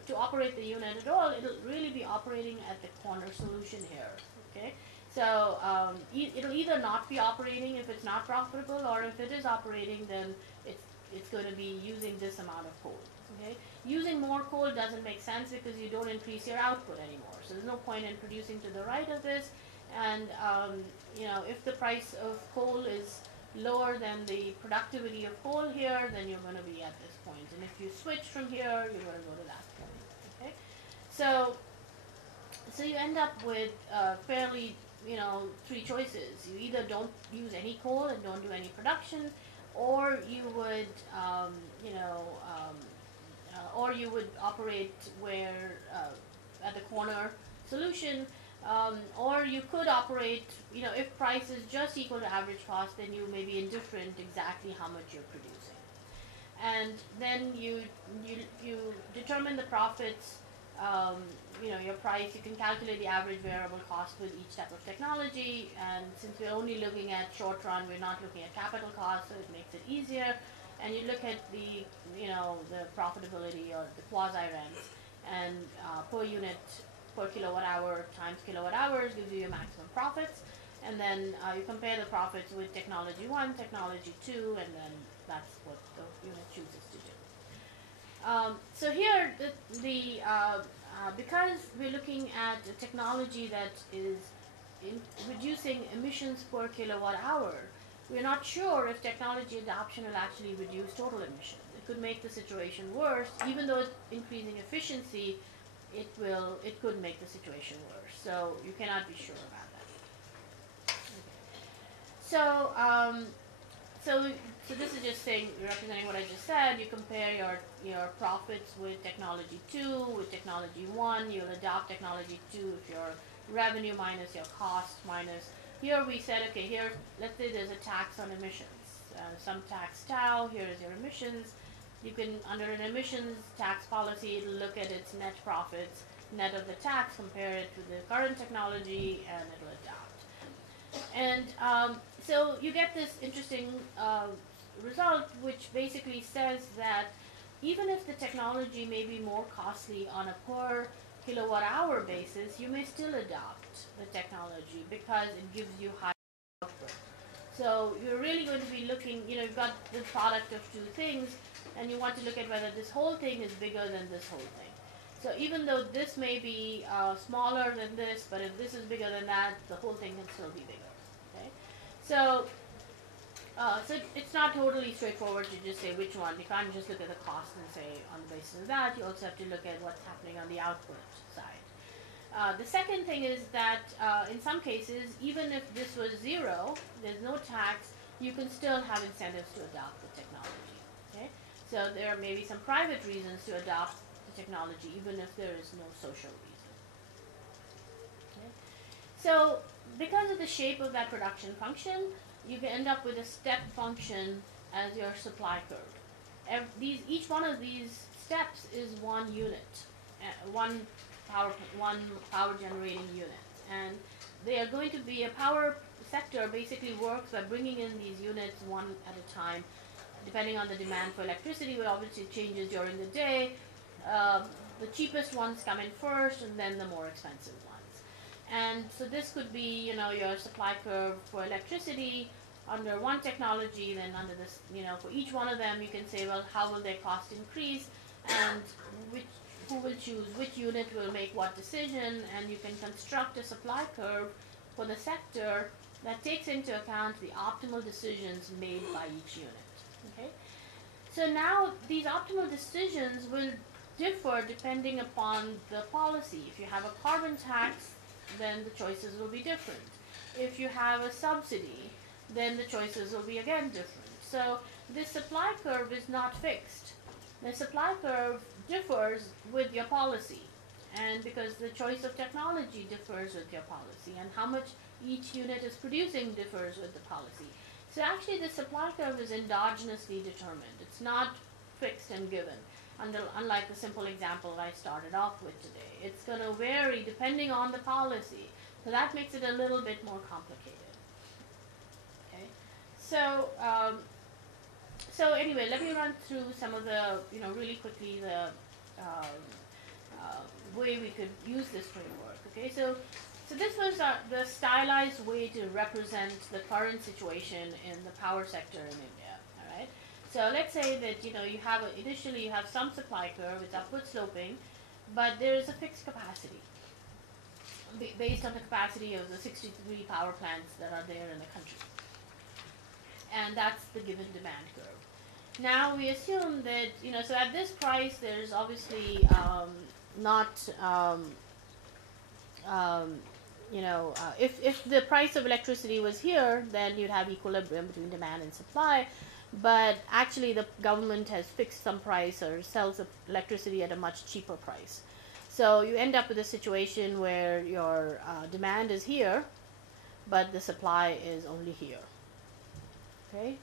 to operate the unit at all, it'll really be operating at the corner solution here. Okay, so it'll either not be operating if it's not profitable, or if it is operating, then it's going to be using this amount of coal. Okay, using more coal doesn't make sense because you don't increase your output anymore. So there's no point in producing to the right of this. And if the price of coal is lower than the productivity of coal here, then you're going to be at this point. And if you switch from here, you're going to go to that point. Okay, so you end up with fairly, three choices. You either don't use any coal and don't do any production, or you would, or you would operate where at the corner solution, or you could operate, if price is just equal to average cost, then you may be indifferent exactly how much you're producing. And then you determine the profits, your price. You can calculate the average variable cost with each type of technology, and since we're only looking at short run, we're not looking at capital costs, so it makes it easier. And you look at the profitability or the quasi rents, and per unit per kilowatt hour times kilowatt hours gives you your maximum profits. And then you compare the profits with technology 1, technology 2, and then that's what the unit chooses to do. So here, because we're looking at a technology that is reducing emissions per kilowatt hour, we're not sure if technology adoption will actually reduce total emissions. It could make the situation worse. Even though it's increasing efficiency, it could make the situation worse. So you cannot be sure about that. Okay. So this is just representing what I just said. You compare your profits with technology 2, with technology 1. You'll adopt technology 2 if your revenue minus your cost minus. Here we said, okay, here, let's say there's a tax on emissions. Some tax tau, here is your emissions. You can, under an emissions tax policy, it'll look at its net profits, net of the tax, compare it to the current technology, and it'll adopt. And so you get this interesting result, which basically says that even if the technology may be more costly on a per kilowatt hour basis, you may still adopt the technology because it gives you high output. So you're really going to be looking, you've got the product of two things, and you want to look at whether this whole thing is bigger than this whole thing. So even though this may be smaller than this, but if this is bigger than that, the whole thing can still be bigger. Okay, so it's not totally straightforward to just say which one. You can't just look at the cost and say on the basis of that. You also have to look at what's happening on the output side. The second thing is that in some cases, even if this was zero, there's no tax, you can still have incentives to adopt the technology. Okay, so there may be some private reasons to adopt the technology, even if there is no social reason. Okay, so because of the shape of that production function, you can end up with a step function as your supply curve. Each one of these steps is one unit, one power generating unit, and they are going to be a power sector. Basically works by bringing in these units one at a time, depending on the demand for electricity, which obviously changes during the day. The cheapest ones come in first, and then the more expensive ones. And so this could be, your supply curve for electricity under one technology. Then under this, for each one of them, you can say, well, how will their cost increase, and who will choose which unit will make what decision, and you can construct a supply curve for the sector that takes into account the optimal decisions made by each unit. Okay, so now these optimal decisions will differ depending upon the policy. If you have a carbon tax, then the choices will be different. If you have a subsidy, then the choices will be again different. So this supply curve is not fixed. The supply curve differs with your policy, and because the choice of technology differs with your policy, and how much each unit is producing differs with the policy. So actually the supply curve is endogenously determined. It's not fixed and given, unlike the simple example I started off with today. It's going to vary depending on the policy. So that makes it a little bit more complicated. Okay, so anyway, let me run through some of the, really quickly, the way we could use this framework. Okay, so this was the stylized way to represent the current situation in the power sector in India. All right. So let's say that initially you have some supply curve, it's upward sloping, but there is a fixed capacity based on the capacity of the 63 power plants that are there in the country. and that's the given demand curve. Now we assume that, so at this price there's obviously not if the price of electricity was here, then you'd have equilibrium between demand and supply. But actually, the government has fixed some price or sells electricity at a much cheaper price. So you end up with a situation where your demand is here, but the supply is only here. Okay,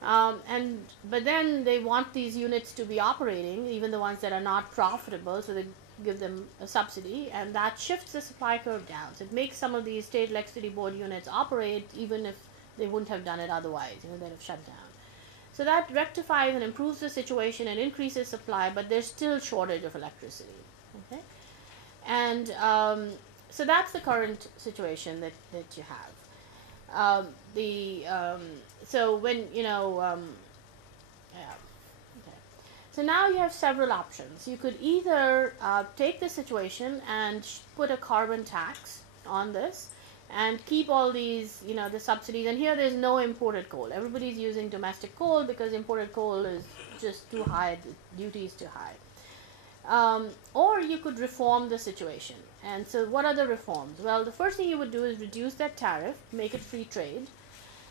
but then they want these units to be operating, even the ones that are not profitable. So they give them a subsidy, and that shifts the supply curve down. So it makes some of these state electricity board units operate even if they wouldn't have done it otherwise. They'd have shut down. So that rectifies and improves the situation and increases supply, but there's still shortage of electricity. Okay, and so that's the current situation that you have. So when yeah. Okay. So now you have several options. You could either take the situation and put a carbon tax on this and keep all these, the subsidies. And here there's no imported coal. Everybody's using domestic coal because imported coal is just too high, the duty is too high. Or you could reform the situation. And so what are the reforms? Well, the first thing you would do is reduce that tariff, make it free trade.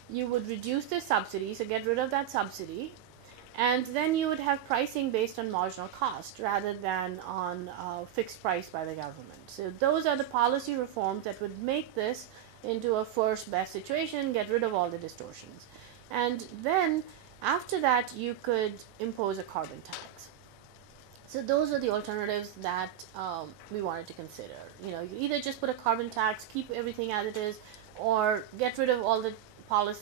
You would reduce the subsidy, so get rid of that subsidy. And then you would have pricing based on marginal cost rather than on fixed price by the government. So those are the policy reforms that would make this into a first best situation, get rid of all the distortions. And then after that you could impose a carbon tax. So those are the alternatives that we wanted to consider. You either just put a carbon tax, keep everything as it is, or get rid of all the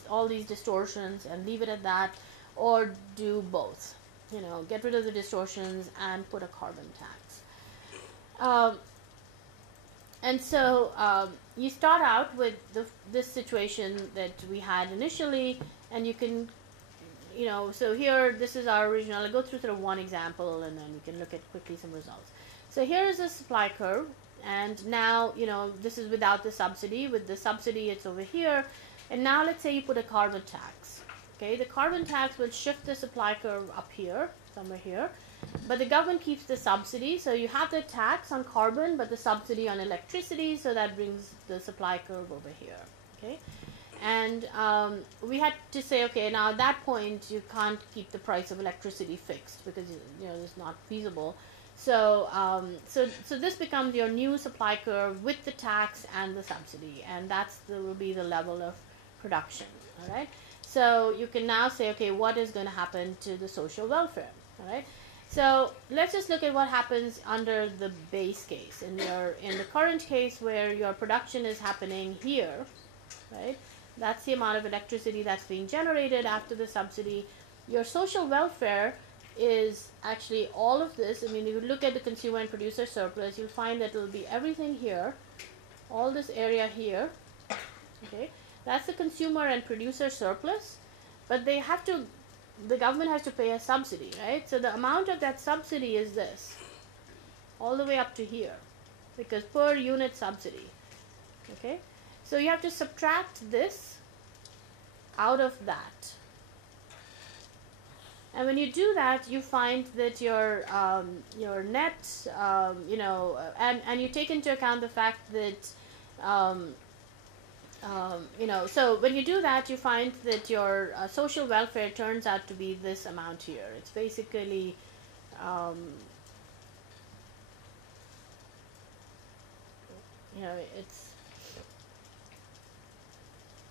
all these distortions and leave it at that, or do both. Get rid of the distortions and put a carbon tax. And so you start out with this situation that we had initially, and you can, so here, this is our original. I'll go through sort of one example, and then we can look at quickly some results. So here is the supply curve, and now, this is without the subsidy. With the subsidy, it's over here. And now let's say you put a carbon tax. Okay, the carbon tax will shift the supply curve up here, somewhere here, but the government keeps the subsidy. So you have the tax on carbon, but the subsidy on electricity, so that brings the supply curve over here. Okay, and we had to say, okay, now at that point you can't keep the price of electricity fixed because it's not feasible. So so this becomes your new supply curve with the tax and the subsidy, and will be the level of production. All right. So you can now say, okay, what is going to happen to the social welfare? All right. So let's just look at what happens under the base case. In the current case where your production is happening here, right? That's the amount of electricity that's being generated after the subsidy. Your social welfare is actually all of this. I mean, if you look at the consumer and producer surplus, you'll find that it will be everything here, all this area here. Okay. That's the consumer and producer surplus, but the government has to pay a subsidy, right? So the amount of that subsidy is this, all the way up to here, because per unit subsidy. Okay, so you have to subtract this out of that, and when you do that, you find that your net, and you take into account the fact that so when you do that, you find that your social welfare turns out to be this amount here. It's basically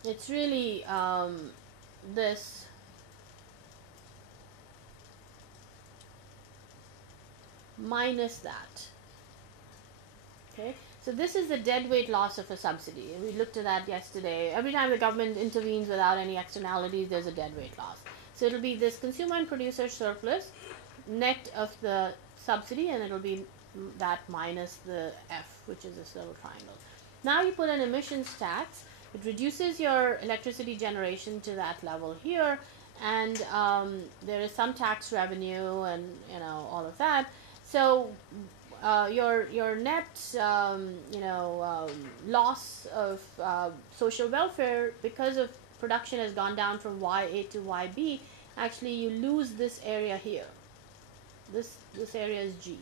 it's really this minus that. Okay. So this is the deadweight loss of a subsidy. We looked at that yesterday. Every time the government intervenes without any externalities, there's a deadweight loss. So it'll be this consumer and producer surplus net of the subsidy, and it'll be that minus the F, which is this little triangle. Now you put an emissions tax. It reduces your electricity generation to that level here, and there is some tax revenue and all of that. So your net loss of social welfare because of production has gone down from YA to YB, actually you lose this area here. This area is G.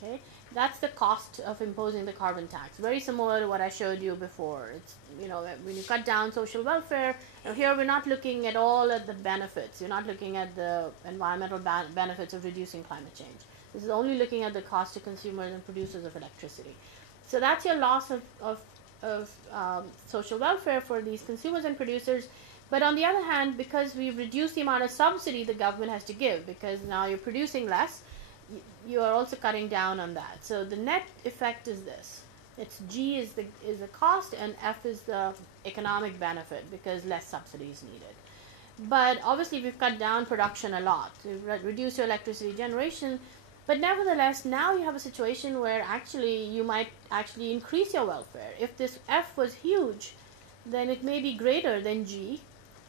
Okay, that's the cost of imposing the carbon tax. Very similar to what I showed you before. It's, when you cut down social welfare. Now here we're not looking at all at the benefits. You're not looking at the environmental benefits of reducing climate change. This is only looking at the cost to consumers and producers of electricity. So that's your loss of social welfare for these consumers and producers. But on the other hand, because we've reduced the amount of subsidy the government has to give, because now you're producing less, you are also cutting down on that. So the net effect is this. It's G is the cost, and F is the economic benefit, because less subsidy is needed. But obviously we've cut down production a lot. We've reduced your electricity generation. But nevertheless, now you have a situation where actually you might actually increase your welfare. If this F was huge, then it may be greater than G,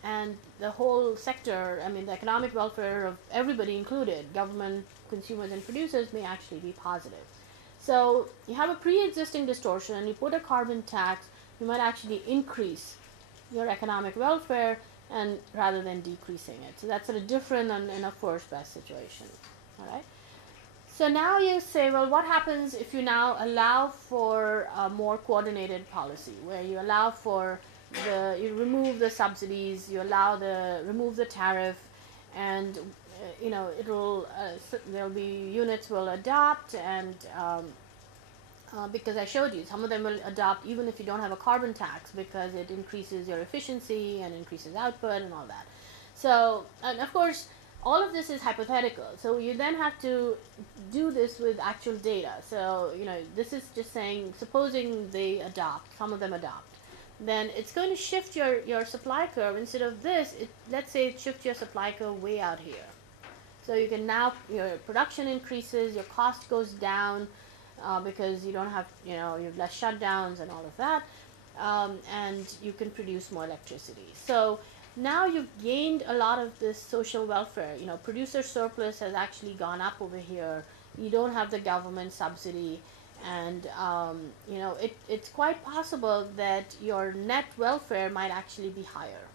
and the whole sector, the economic welfare of everybody included, government, consumers, and producers, may actually be positive. So you have a pre-existing distortion, and you put a carbon tax, you might actually increase your economic welfare and rather than decreasing it. So that's sort of different in a first best situation. All right. So now you say, well, what happens if you now allow for a more coordinated policy, where you allow for you remove the subsidies, you remove the tariff, and there'll be units will adopt, and because I showed you, some of them will adopt even if you don't have a carbon tax, because it increases your efficiency and increases output and all that. So, and of course, all of this is hypothetical. So you then have to do this with actual data. So, this is just saying, supposing they adopt, some of them adopt, then it's going to shift your supply curve. Instead of this, let's say it shifts your supply curve way out here. So you can now, your production increases, your cost goes down, because you don't have, you have less shutdowns and all of that, and you can produce more electricity. So now you've gained a lot of this social welfare. Producer surplus has actually gone up over here. You don't have the government subsidy, and it's quite possible that your net welfare might actually be higher.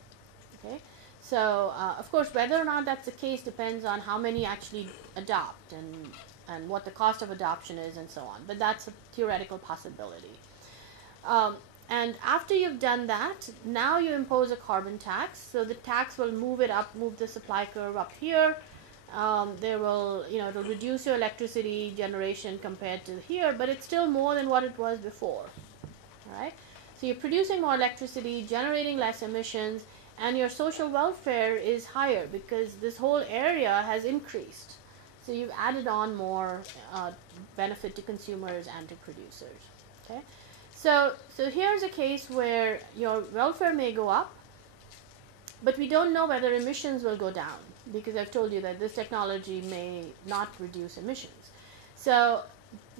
Okay, so of course, whether or not that's the case depends on how many actually adopt and what the cost of adoption is and so on. But that's a theoretical possibility. And after you've done that, now you impose a carbon tax. So the tax will move the supply curve up here. It'll reduce your electricity generation compared to here, but it's still more than what it was before. All right? So you're producing more electricity, generating less emissions, and your social welfare is higher because this whole area has increased. So you've added on more benefit to consumers and to producers. Okay? So here's a case where your welfare may go up, but we don't know whether emissions will go down, because I've told you that this technology may not reduce emissions. So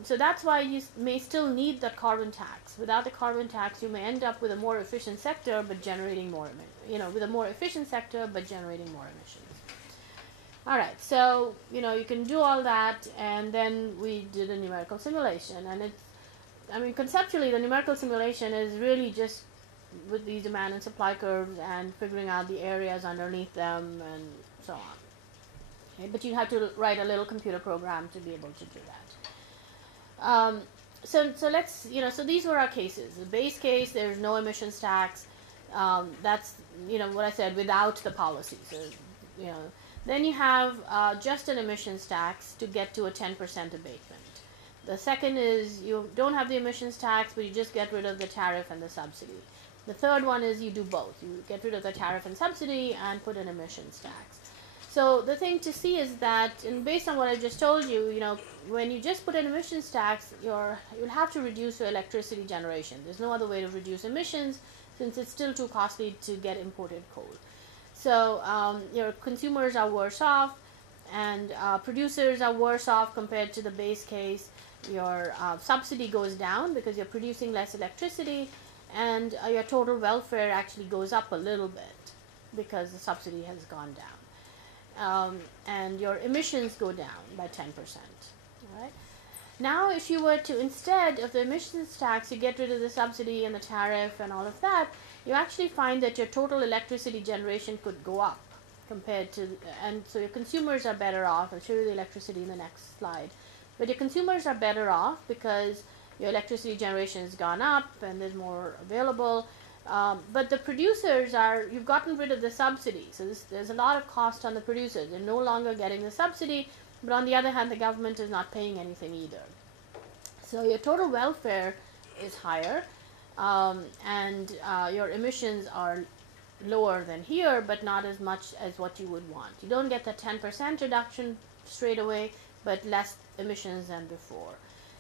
that's why you may still need the carbon tax. Without the carbon tax, you may end up with a more efficient sector, but generating more with a more efficient sector, but generating more emissions. All right, so you can do all that, and then we did a numerical simulation, and conceptually, the numerical simulation is really just with these demand and supply curves and figuring out the areas underneath them and so on. Okay, but you have to write a little computer program to be able to do that. So let's, so these were our cases. The base case, there's no emissions tax. That's, what I said, without the policy. So, then you have just an emissions tax to get to a 10% abatement. The second is you don't have the emissions tax, but you just get rid of the tariff and the subsidy. The third one is you do both. You get rid of the tariff and subsidy and put an emissions tax. So the thing to see is that, and based on what I just told you, when you just put an emissions tax, you'll have to reduce your electricity generation. There's no other way to reduce emissions since it's still too costly to get imported coal. So your consumers are worse off, and producers are worse off compared to the base case. Your subsidy goes down because you're producing less electricity, and your total welfare actually goes up a little bit because the subsidy has gone down. And your emissions go down by 10%. All right? Now, if you were to, instead of the emissions tax, you get rid of the subsidy and the tariff and all of that, you actually find that your total electricity generation could go up compared to, and so your consumers are better off. I'll show you the electricity in the next slide. But your consumers are better off because your electricity generation has gone up and there's more available. But the producers are, you've gotten rid of the subsidy. So there's a lot of cost on the producers. They're no longer getting the subsidy, but on the other hand, the government is not paying anything either. So your total welfare is higher, and your emissions are lower than here, but not as much as what you would want. You don't get the 10% reduction straight away, but less emissions than before.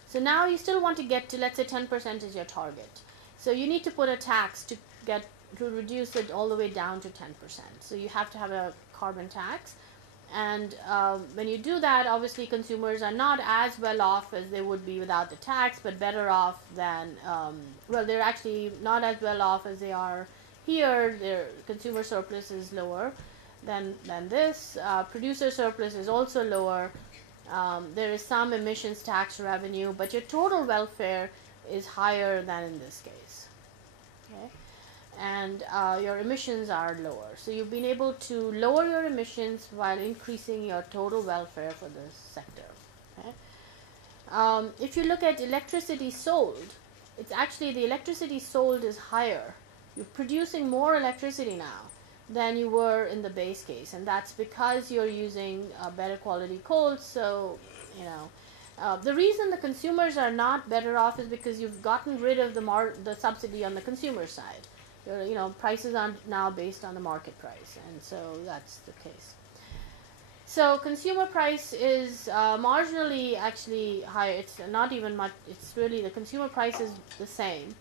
So now you still want to get to, let's say 10% is your target. So you need to put a tax to reduce it all the way down to 10%. So you have to have a carbon tax. And when you do that, obviously consumers are not as well off as they would be without the tax, but better off than, well, they're actually not as well off as they are here. Their consumer surplus is lower than this. Producer surplus is also lower. There is some emissions tax revenue, but your total welfare is higher than in this case. Okay? And your emissions are lower. So you've been able to lower your emissions while increasing your total welfare for this sector. Okay? If you look at electricity sold, it's actually the electricity sold is higher. You're producing more electricity now than you were in the base case, and that's because you're using better quality coal. So, you know, the reason the consumers are not better off is because you've gotten rid of the subsidy on the consumer side. You know, prices are now based on the market price, and so that's the case. So consumer price is marginally actually higher. It's not even much. It's really the consumer price is the same,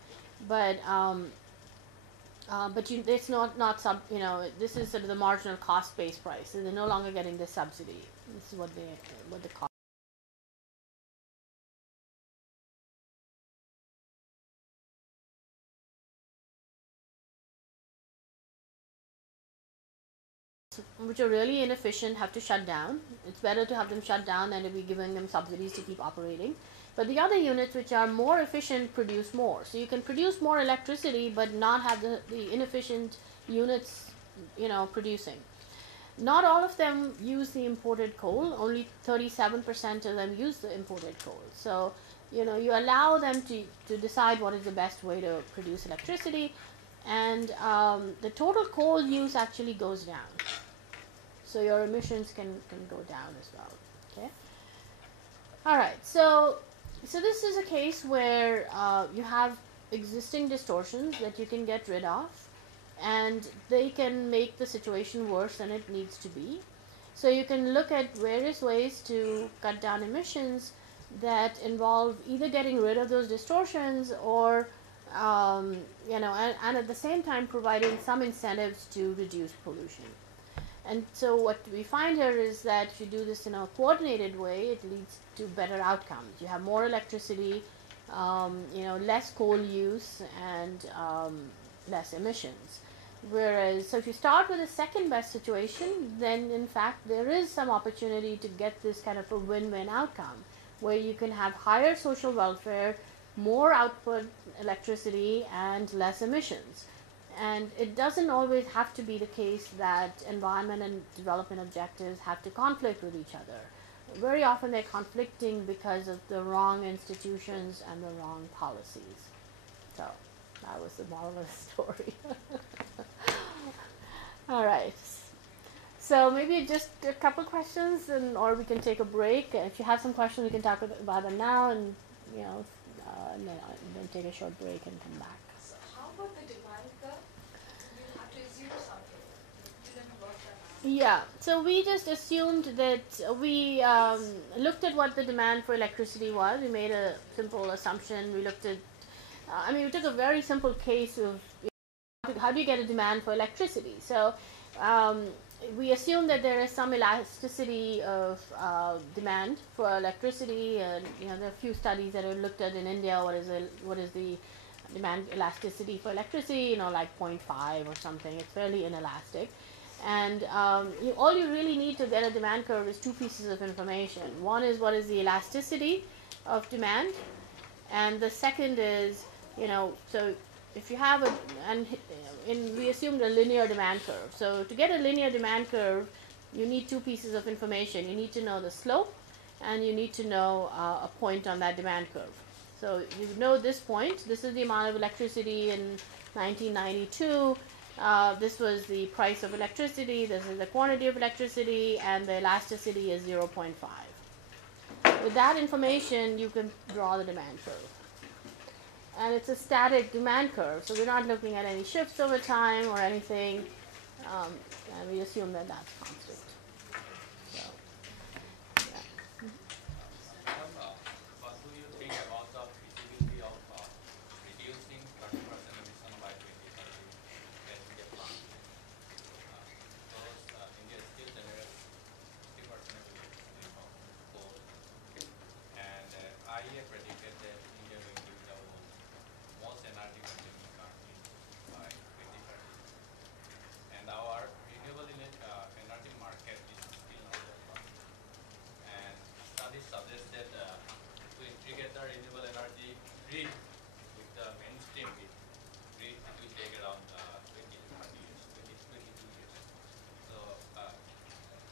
but it's not sub. You know, this is sort of the marginal cost-based price. So they're no longer getting the subsidy. This is what the cost. Which are really inefficient have to shut down. It's better to have them shut down than to be giving them subsidies to keep operating. But the other units which are more efficient produce more. So you can produce more electricity but not have the inefficient units, you know, producing. Not all of them use the imported coal. Only 37% of them use the imported coal. So, you know, you allow them to decide what is the best way to produce electricity, and the total coal use actually goes down. So your emissions can go down as well. Okay. All right. So this is a case where you have existing distortions that you can get rid of, and they can make the situation worse than it needs to be. So you can look at various ways to cut down emissions that involve either getting rid of those distortions or you know, and at the same time providing some incentives to reduce pollution. And so what we find here is that if you do this in a coordinated way, it leads to better outcomes. You have more electricity, you know, less coal use, and less emissions. Whereas, so if you start with a second best situation, then in fact there is some opportunity to get this kind of a win-win outcome, where you can have higher social welfare, more output electricity, and less emissions. And it doesn't always have to be the case that environment and development objectives have to conflict with each other. Very often they're conflicting because of the wrong institutions and the wrong policies. So that was the moral of the story. All right. So maybe just a couple questions, or we can take a break. If you have some questions, we can talk about them now, and you know, and then take a short break and come back. So how about the demand curve? You have to assume something. You didn't work that out. Yeah, so we just assumed that we looked at what the demand for electricity was. We made a simple assumption. We looked at, I mean, we took a very simple case of how do you get a demand for electricity. So we assume that there is some elasticity of demand for electricity, and you know, there are a few studies that have looked at in India what is the demand elasticity for electricity, you know, like 0.5 or something. It's fairly inelastic, and all you really need to get a demand curve is two pieces of information. One is what is the elasticity of demand, and the second is, you know, so if you have we assumed a linear demand curve. So to get a linear demand curve, you need two pieces of information. You need to know the slope, and you need to know a point on that demand curve. So you know this point. This is the amount of electricity in 1992. This was the price of electricity. This is the quantity of electricity, and the elasticity is 0.5. With that information, you can draw the demand curve. And it's a static demand curve, so we're not looking at any shifts over time or anything, and we assume that that's constant. So, yeah. What do you think about the feasibility of reducing 30% emission by 2030 at India plant? Because India still generates 50% of electricity from coal, and IEA predicted that India will be the most energy consuming country by 2030. And our renewable energy market is still not developed. And studies suggest that to integrate the renewable energy grid with the mainstream grid, it will take around 20 to 30 years, 20 to 22 years. So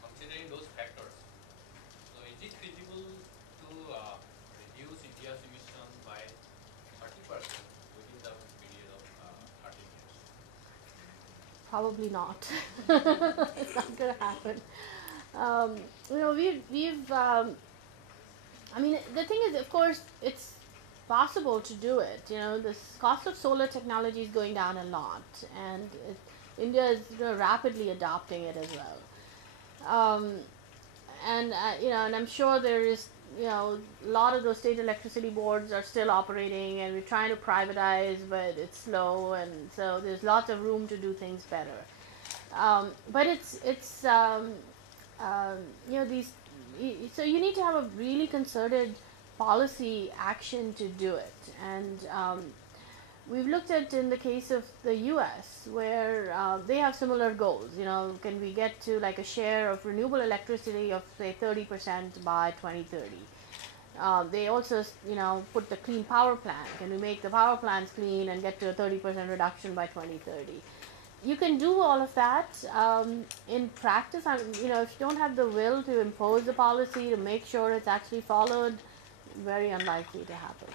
considering those factors, so is it feasible to reduce India's emissions by 30% within the period of 30 years? Probably not. It's not going to happen. I mean, the thing is, of course, it's possible to do it. The cost of solar technology is going down a lot, and India is rapidly adopting it as well. And I'm sure there is, a lot of those state electricity boards are still operating, and we're trying to privatize, but it's slow, and so there's lots of room to do things better. But so you need to have a really concerted policy action to do it. And we've looked at in the case of the US, where they have similar goals. Can we get to like a share of renewable electricity of say 30% by 2030? They also, put the clean power plan. Can we make the power plants clean and get to a 30% reduction by 2030? You can do all of that in practice. If you don't have the will to impose the policy to make sure it's actually followed, very unlikely to happen.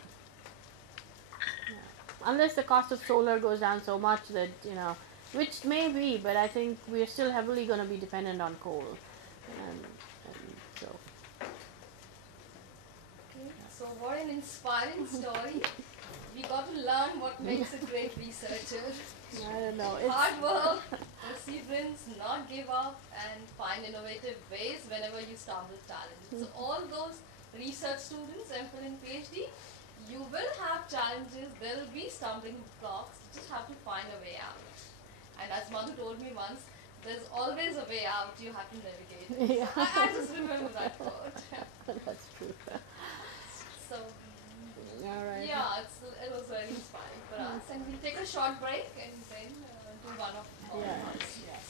Unless the cost of solar goes down so much that, which may be, but I think we're still heavily going to be dependent on coal. And so. Okay, so what an inspiring story. We got to learn what makes a great researcher. I don't know. Hard work, perseverance, not give up, and find innovative ways whenever you stumble challenges. So all those research students, MPhil and PhD, you will have challenges, there will be stumbling blocks, you just have to find a way out. And as Madhu told me once, there's always a way out, you have to navigate. Yeah. So I just remember that quote. That's true. So, All right. yeah, it was very inspiring for us. And we'll take a short break and then do one of our ones. Yes.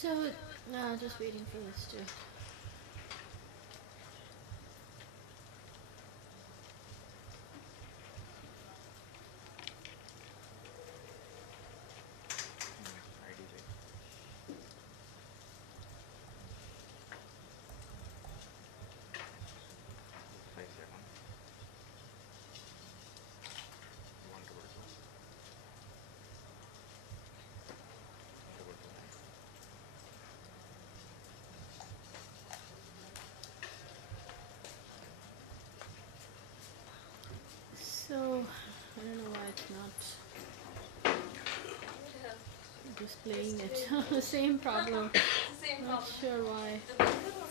So, no, just waiting for this to. So, I don't know why it's not displaying it. Same problem. Same Not problem. sure why. The vendor was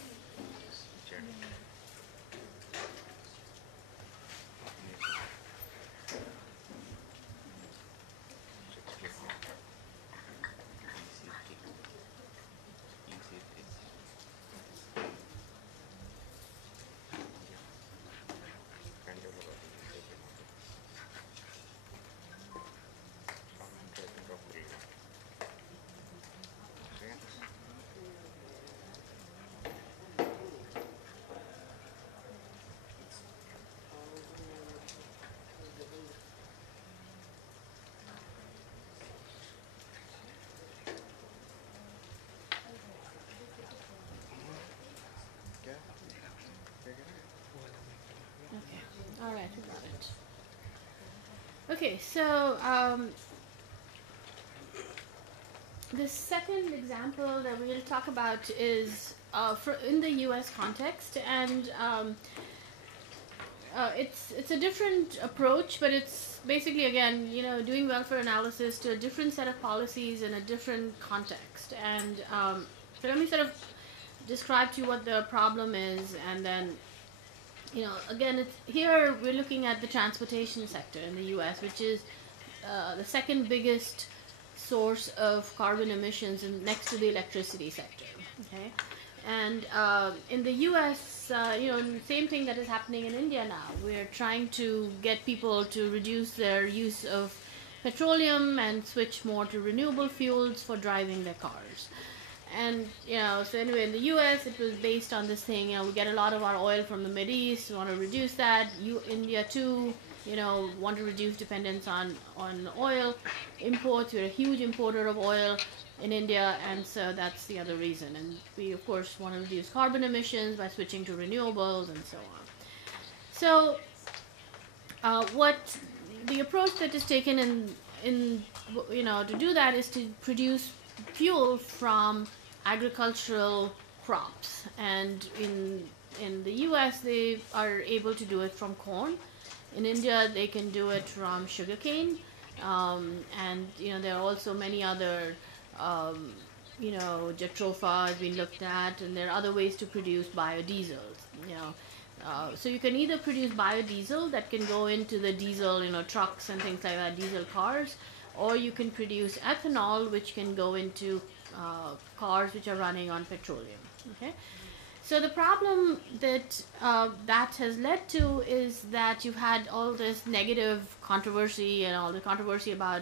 Okay. All right, we got it. Okay, so the second example that we'll talk about is in the U.S. context, and it's a different approach, but it's basically again, doing welfare analysis to a different set of policies in a different context. And so let me sort of describe to you what the problem is, and then again, here we're looking at the transportation sector in the U.S., which is the second biggest source of carbon emissions next to the electricity sector. Okay, and in the U.S., same thing that is happening in India now. We're trying to get people to reduce their use of petroleum and switch more to renewable fuels for driving their cars. And so anyway, in the U.S. it was based on this thing. We get a lot of our oil from the Mid East. We want to reduce that. India too. Want to reduce dependence on oil imports. We're a huge importer of oil in India, and so that's the other reason. And we of course want to reduce carbon emissions by switching to renewables and so on. So what the approach that is taken in to do that is to produce fuel from agricultural crops, and in the US they are able to do it from corn. In India they can do it from sugarcane, and there are also many other jatropha has been looked at, and there are other ways to produce biodiesel. So you can either produce biodiesel that can go into the diesel trucks and things like that, diesel cars, or you can produce ethanol, which can go into cars which are running on petroleum. Okay, so the problem that that has led to is that you've had all this negative controversy and all the controversy about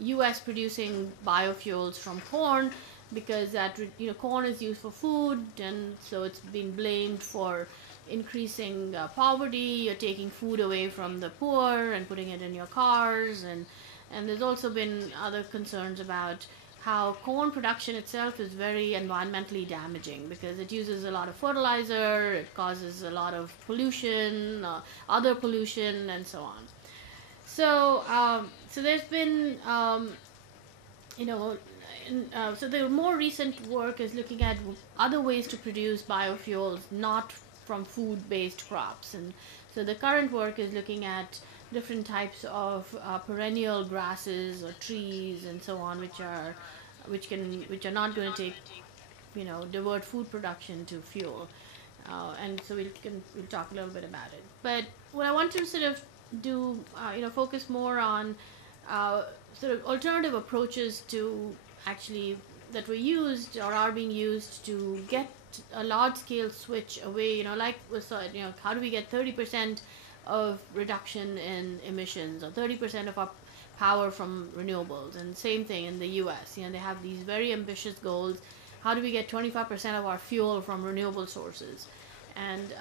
U.S. producing biofuels from corn, because that corn is used for food, and so it's been blamed for increasing poverty. You're taking food away from the poor and putting it in your cars, and there's also been other concerns about how corn production itself is very environmentally damaging, because it uses a lot of fertilizer, it causes a lot of pollution, other pollution, and so on. So so there's been so the more recent work is looking at other ways to produce biofuels not from food-based crops, and so the current work is looking at different types of perennial grasses or trees and so on, which are not going to take divert food production to fuel, and so we'll talk a little bit about it. But what I want to sort of do focus more on sort of alternative approaches to actually that were used or are being used to get a large-scale switch away. Like we saw, how do we get 30% of reduction in emissions, or 30% of our power from renewables? And same thing in the U.S. They have these very ambitious goals how do we get 25% of our fuel from renewable sources, and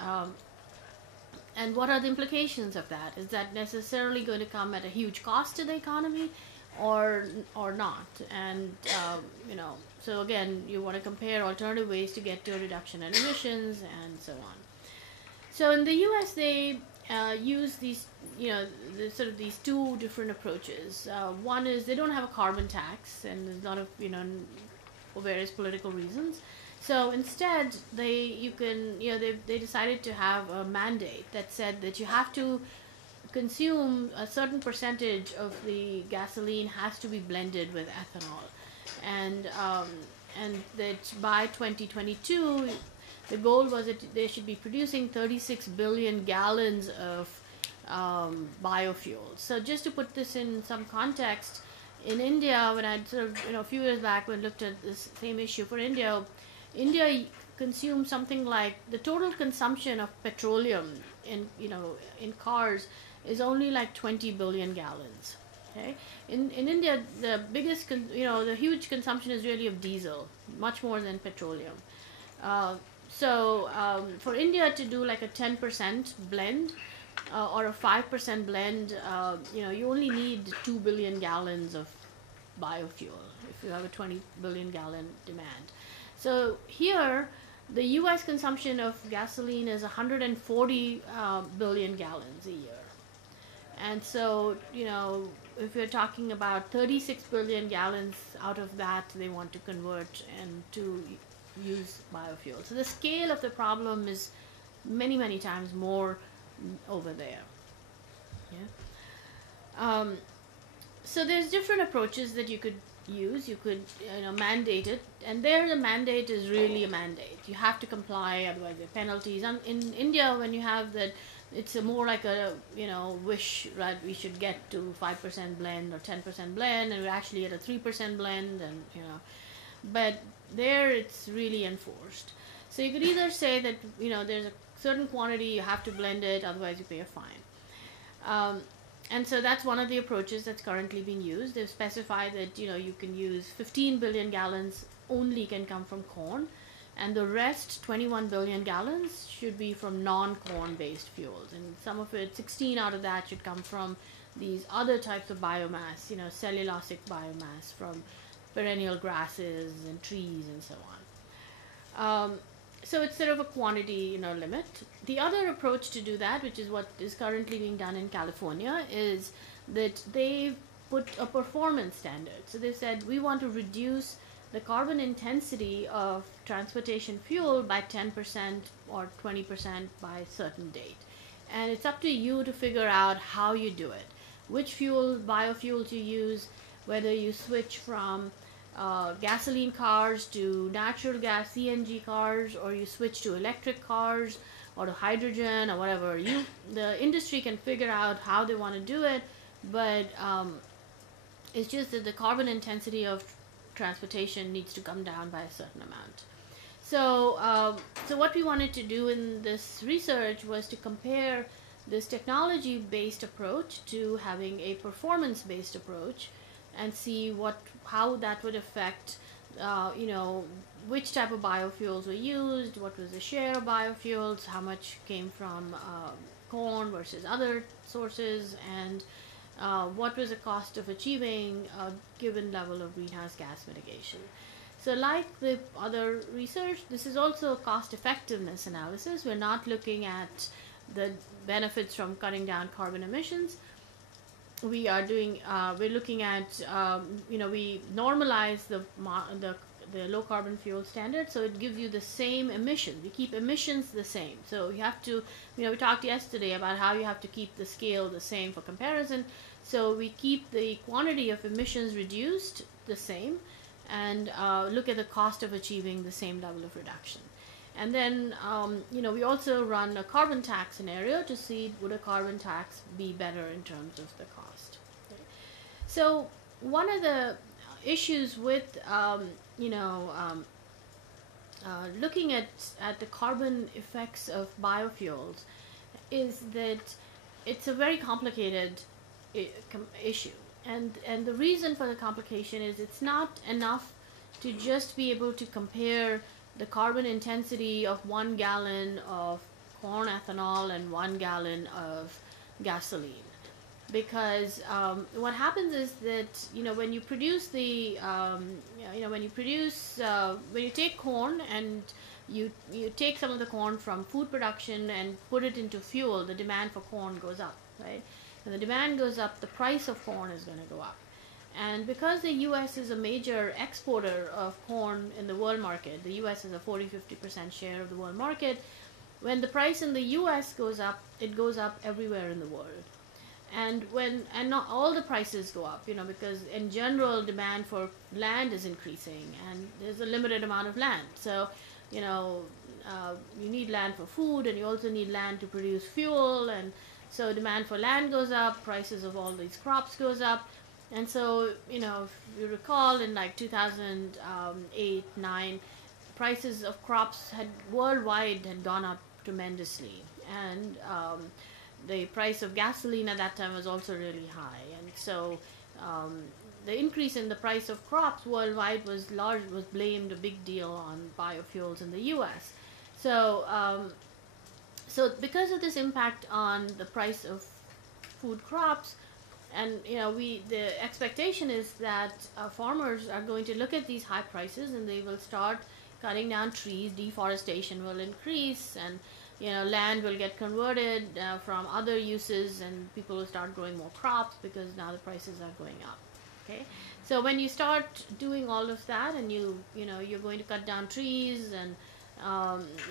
what are the implications of that? Is that necessarily going to come at a huge cost to the economy, or not? And so again, you want to compare alternative ways to get to a reduction in emissions and so on. So in the U.S., they use these, these two different approaches. One is they don't have a carbon tax, and there's a lot of, for various political reasons. So instead, they decided to have a mandate that said that you have to consume a certain percentage of the gasoline has to be blended with ethanol, and that by 2022, the goal was that they should be producing 36 billion gallons of biofuels. So just to put this in some context, in India, when I a few years back when I looked at this same issue for India consumes something like the total consumption of petroleum in cars is only like 20 billion gallons. Okay, in India, the biggest the huge consumption is really of diesel, much more than petroleum. For India to do like a 10% blend or a 5% blend, you only need 2 billion gallons of biofuel if you have a 20 billion gallon demand. So here, the U.S. consumption of gasoline is 140 billion gallons a year. And so, if you're talking about 36 billion gallons out of that, they want to convert and to use biofuel. So the scale of the problem is many, many times more over there. Yeah. So there's different approaches that you could use. You could mandate it, and there the mandate is really a mandate. You have to comply, otherwise there are penalties. And in India, when you have that, it's more like a wish, right? We should get to 5% blend or 10% blend, and we're actually at a 3% blend, and but there it's really enforced. So you could either say that there's a certain quantity, you have to blend it, otherwise you pay a fine. And so that's one of the approaches that's currently being used. They've specified that you can use 15 billion gallons only can come from corn, and the rest 21 billion gallons should be from non-corn based fuels, and some of it, 16 out of that, should come from these other types of biomass, cellulosic biomass from perennial grasses and trees and so on. So it's sort of a quantity limit. The other approach to do that, which is what is currently being done in California, is that they put a performance standard. So they said, we want to reduce the carbon intensity of transportation fuel by 10% or 20% by a certain date. And it's up to you to figure out how you do it, which biofuels you use, whether you switch from gasoline cars to natural gas CNG cars, or you switch to electric cars or to hydrogen or whatever. The industry can figure out how they want to do it, but it's just that the carbon intensity of transportation needs to come down by a certain amount. So what we wanted to do in this research was to compare this technology-based approach to having a performance-based approach, and see how that would affect, which type of biofuels were used, what was the share of biofuels, how much came from corn versus other sources, and what was the cost of achieving a given level of greenhouse gas mitigation. So like the other research, this is also a cost effectiveness analysis. We're not looking at the benefits from cutting down carbon emissions. We're looking at, we normalize the low carbon fuel standard, so it gives you the same emissions. We keep emissions the same. So you have to, we talked yesterday about how you have to keep the scale the same for comparison. So we keep the quantity of emissions reduced the same, and look at the cost of achieving the same level of reduction. And then, we also run a carbon tax scenario to see would a carbon tax be better in terms of the cost. Okay. So one of the issues with, looking at the carbon effects of biofuels is that it's a very complicated issue. And the reason for the complication is it's not enough to just be able to compare the carbon intensity of 1 gallon of corn ethanol and 1 gallon of gasoline. Because what happens is that when you produce when you take corn and you take some of the corn from food production and put it into fuel, the demand for corn goes up, right? And the demand goes up, the price of corn is going to go up. And because the US is a major exporter of corn in the world market, the US has a 40-50% share of the world market. When the price in the US goes up, it goes up everywhere in the world. And not all the prices go up, because in general demand for land is increasing and there's a limited amount of land. So, you need land for food, and you also need land to produce fuel, and so demand for land goes up, prices of all these crops goes up. And so, if you recall, in like 2008-9, prices of crops worldwide had gone up tremendously, and the price of gasoline at that time was also really high. And so the increase in the price of crops worldwide was blamed a big deal on biofuels in the US. So so because of this impact on the price of food crops, and the expectation is that farmers are going to look at these high prices and they will start cutting down trees, deforestation will increase, and land will get converted from other uses, and people will start growing more crops because now the prices are going up. Okay, so when you start doing all of that, and you're going to cut down trees, and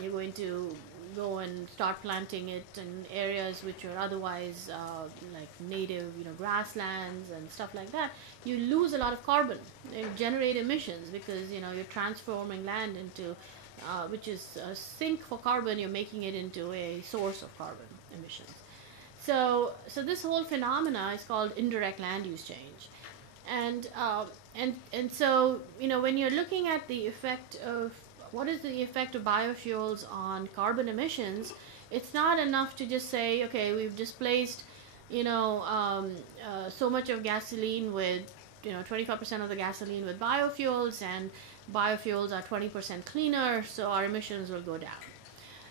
you're going to go and start planting it in areas which are otherwise like native, grasslands and stuff like that, you lose a lot of carbon. You generate emissions because you're transforming land into which is a sink for carbon, you're making it into a source of carbon emissions. So this whole phenomena is called indirect land use change. And so, when you're looking at the effect of, what is the effect of biofuels on carbon emissions, it's not enough to just say, okay, we've displaced, so much of gasoline with, 25% of the gasoline with biofuels, and biofuels are 20% cleaner, so our emissions will go down.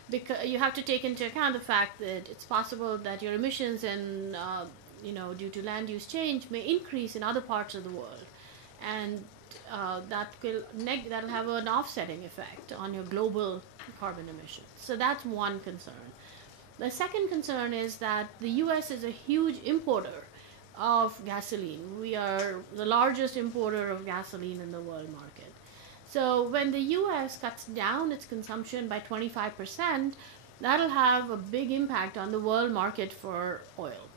Because you have to take into account the fact that it's possible that your emissions due to land use change may increase in other parts of the world, and that'll have an offsetting effect on your global carbon emissions. So that's one concern. The second concern is that the US is a huge importer of gasoline. We are the largest importer of gasoline in the world market. So when the US cuts down its consumption by 25%, that'll have a big impact on the world market for oil.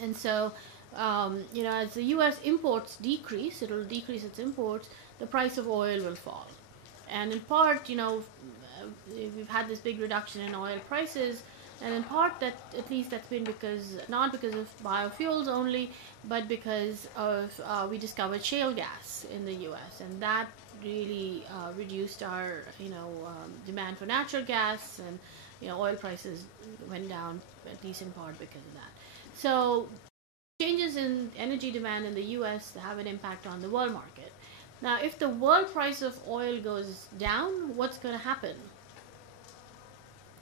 And so, as the US imports decrease, it'll decrease its imports, the price of oil will fall. And in part, we've had this big reduction in oil prices, and in part at least that's been not because of biofuels only, but because of we discovered shale gas in the US, and that really reduced our demand for natural gas, and oil prices went down at least in part because of that. So changes in energy demand in the US have an impact on the world market. Now, if the world price of oil goes down, what's going to happen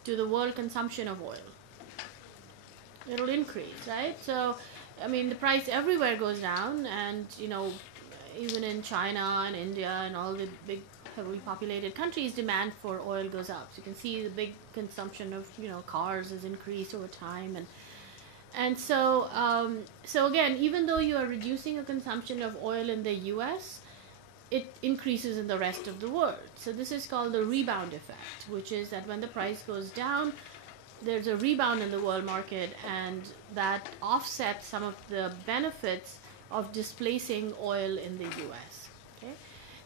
to the world consumption of oil? It'll increase, right? So, the price everywhere goes down, and, even in China and India and all the big heavily populated countries, demand for oil goes up. So you can see the big consumption of, cars has increased over time, and so again, even though you are reducing a consumption of oil in the US, it increases in the rest of the world. So this is called the rebound effect, which is that when the price goes down, there's a rebound in the world market, and that offsets some of the benefits of displacing oil in the US. Okay,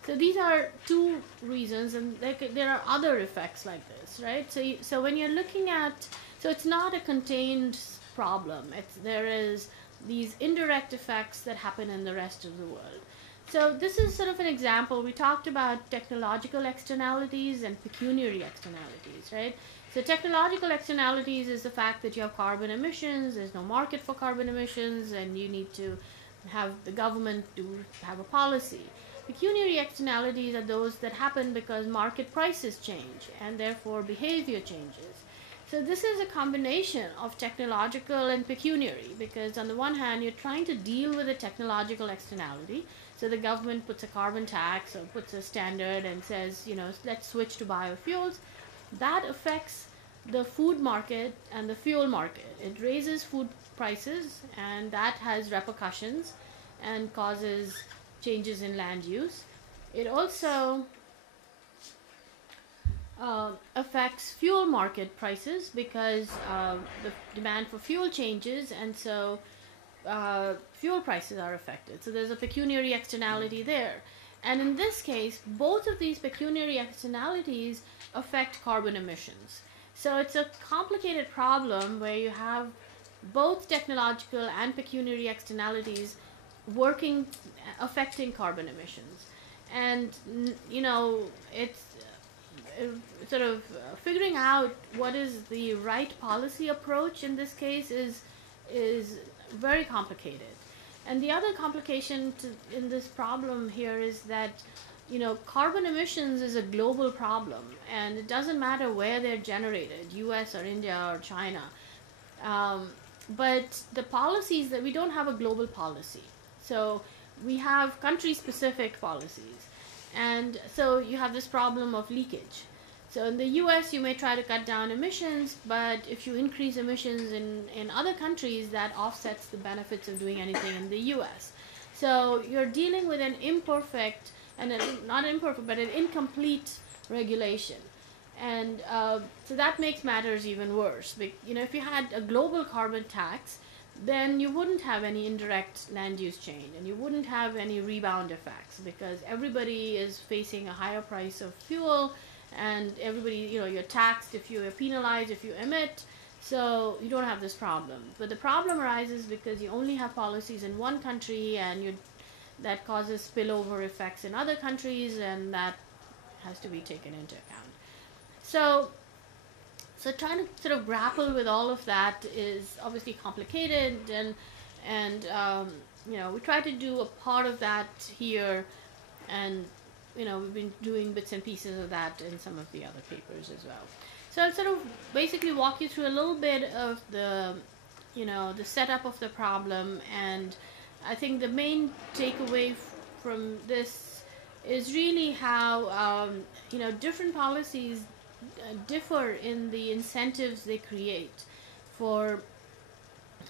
so these are two reasons, and there are other effects like this, right? So when you're looking at, so it's not a contained problem. There is these indirect effects that happen in the rest of the world. So this is sort of an example. We talked about technological externalities and pecuniary externalities, right? So technological externalities is the fact that you have carbon emissions, there's no market for carbon emissions, and you need to have the government to have a policy. Pecuniary externalities are those that happen because market prices change and therefore behavior changes. So this is a combination of technological and pecuniary, because on the one hand you're trying to deal with a technological externality. So the government puts a carbon tax or puts a standard and says, let's switch to biofuels. That affects the food market and the fuel market. It raises food prices, and that has repercussions and causes changes in land use. It also affects fuel market prices because the demand for fuel changes, and so fuel prices are affected. So there's a pecuniary externality there. And in this case, both of these pecuniary externalities affect carbon emissions. So it's a complicated problem where you have both technological and pecuniary externalities working, affecting carbon emissions. And, it's sort of figuring out what is the right policy approach in this case is very complicated. And the other complication in this problem here is that carbon emissions is a global problem, and it doesn't matter where they're generated, US or India or China. But the policies, that we don't have a global policy. So we have country-specific policies. And so you have this problem of leakage. So in the US, you may try to cut down emissions, but if you increase emissions in other countries, that offsets the benefits of doing anything in the US. So you're dealing with an imperfect, and not imperfect, but an incomplete regulation. And so that makes matters even worse. If you had a global carbon tax, then you wouldn't have any indirect land use change, and you wouldn't have any rebound effects, because everybody is facing a higher price of fuel, and everybody, you're taxed if you're penalized if you emit, so you don't have this problem. But the problem arises because you only have policies in one country, and that causes spillover effects in other countries, and that has to be taken into account. So trying to sort of grapple with all of that is obviously complicated, and we try to do a part of that here, and we've been doing bits and pieces of that in some of the other papers as well. So I'll sort of basically walk you through a little bit of the setup of the problem, and I think the main takeaway from this is really how different policies differ in the incentives they create for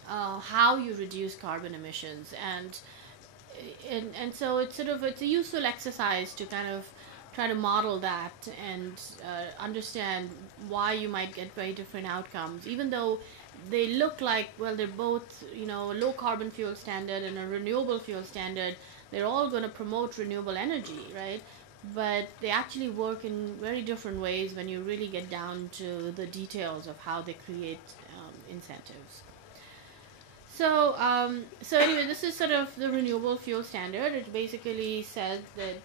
how you reduce carbon emissions, and so it's a useful exercise to kind of try to model that and understand why you might get very different outcomes, even though they look like, well, they're both a low carbon fuel standard and a renewable fuel standard. They're all going to promote renewable energy, right? But they actually work in very different ways when you really get down to the details of how they create incentives. So anyway, this is sort of the renewable fuel standard. It basically says that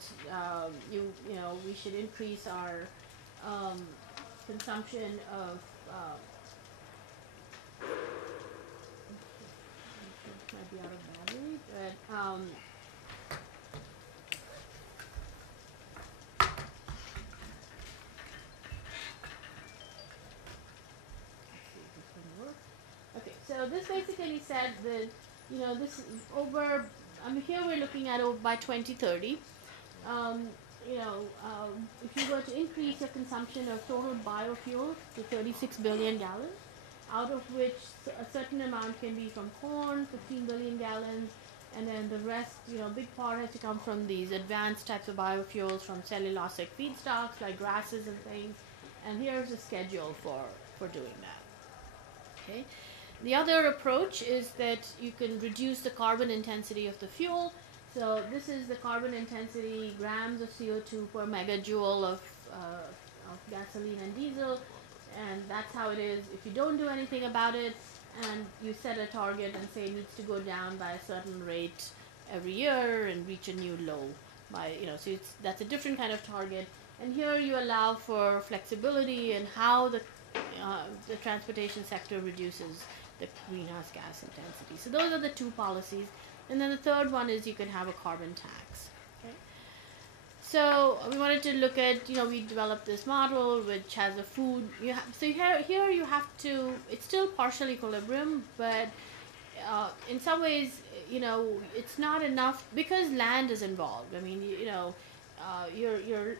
we should increase our consumption of might be out of battery, but so this basically said that, this is over, here we're looking at by 2030, if you were to increase your consumption of total biofuel to 36 billion gallons, out of which a certain amount can be from corn, 15 billion gallons, and then the rest, big part has to come from these advanced types of biofuels from cellulosic feedstocks like grasses and things, and here's a schedule for doing that. Okay. The other approach is that you can reduce the carbon intensity of the fuel. So this is the carbon intensity, grams of CO2 per megajoule of gasoline and diesel, and that's how it is. If you don't do anything about it, and you set a target and say it needs to go down by a certain rate every year and reach a new low by, so that's a different kind of target. And here you allow for flexibility in how the transportation sector reduces the greenhouse gas intensity. So those are the two policies. And then the third one is you can have a carbon tax. Okay? So we wanted to look at, we developed this model which has a food. So here you have to. It's still partial equilibrium, but in some ways, it's not enough because land is involved. I mean,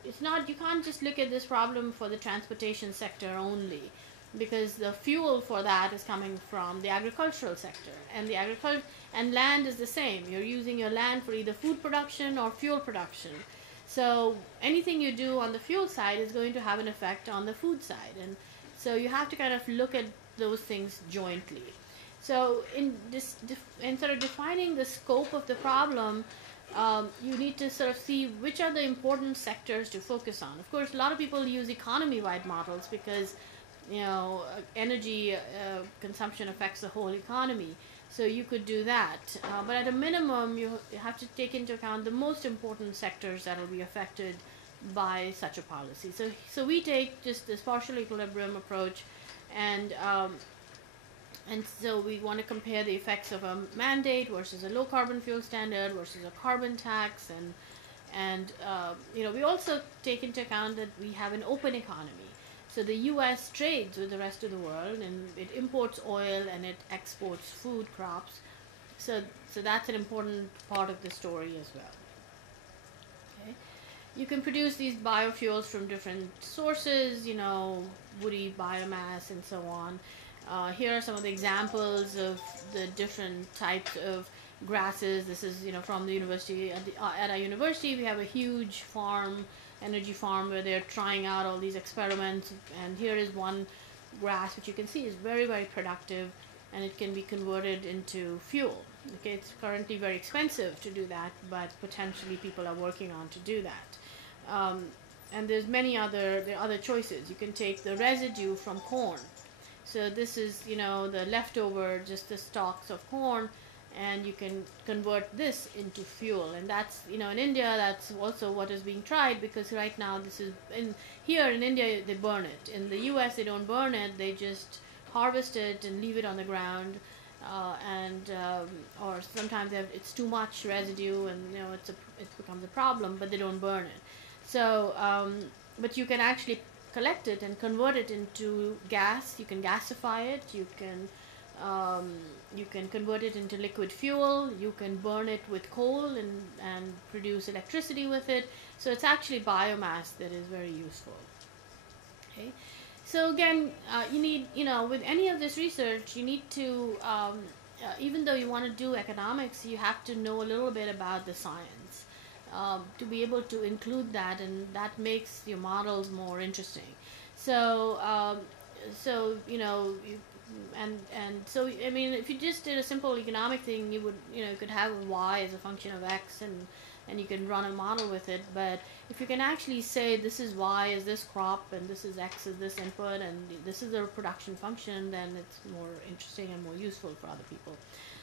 it's not. You can't just look at this problem for the transportation sector only, because the fuel for that is coming from the agricultural sector, and land is the same. You're using your land for either food production or fuel production. So anything you do on the fuel side is going to have an effect on the food side, and so you have to kind of look at those things jointly. So in sort of defining the scope of the problem, you need to sort of see which are the important sectors to focus on. Of course, a lot of people use economy-wide models because energy consumption affects the whole economy. So you could do that, but at a minimum, you have to take into account the most important sectors that will be affected by such a policy. So we take just this partial equilibrium approach, and so we want to compare the effects of a mandate versus a low carbon fuel standard versus a carbon tax, and we also take into account that we have an open economy. So the U.S. trades with the rest of the world, and it imports oil and it exports food crops. So that's an important part of the story as well. Okay, you can produce these biofuels from different sources, woody biomass and so on. Here are some of the examples of the different types of grasses. This is from the university. At our university, we have a huge energy farm, where they're trying out all these experiments, and here is one grass which you can see is very, very productive, and it can be converted into fuel. Okay, it's currently very expensive to do that, but potentially people are working on to do that. And there's there are other choices. You can take the residue from corn. So this is the leftover, just the stalks of corn, and you can convert this into fuel. And that's in India, that's also what is being tried, because right now here in India they burn it. In the US they don't burn it, they just harvest it and leave it on the ground, or sometimes it's too much residue, and it becomes a problem, but they don't burn it. So but you can actually collect it and convert it into gas. You can gasify it, you can convert it into liquid fuel, you can burn it with coal and produce electricity with it. So it's actually biomass that is very useful. Okay, so again, you need, with any of this research, you need to, even though you want to do economics, you have to know a little bit about the science to be able to include that, and that makes your models more interesting. So so I mean, if you just did a simple economic thing, you would you could have y as a function of x, and you can run a model with it. But if you can actually say this is y is this crop, and this is x is this input, and this is the production function, then it's more interesting and more useful for other people.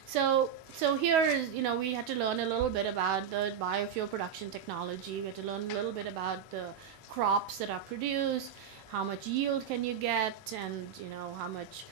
So here is, we had to learn a little bit about the biofuel production technology. We had to learn a little bit about the crops that are produced, how much yield can you get, and how much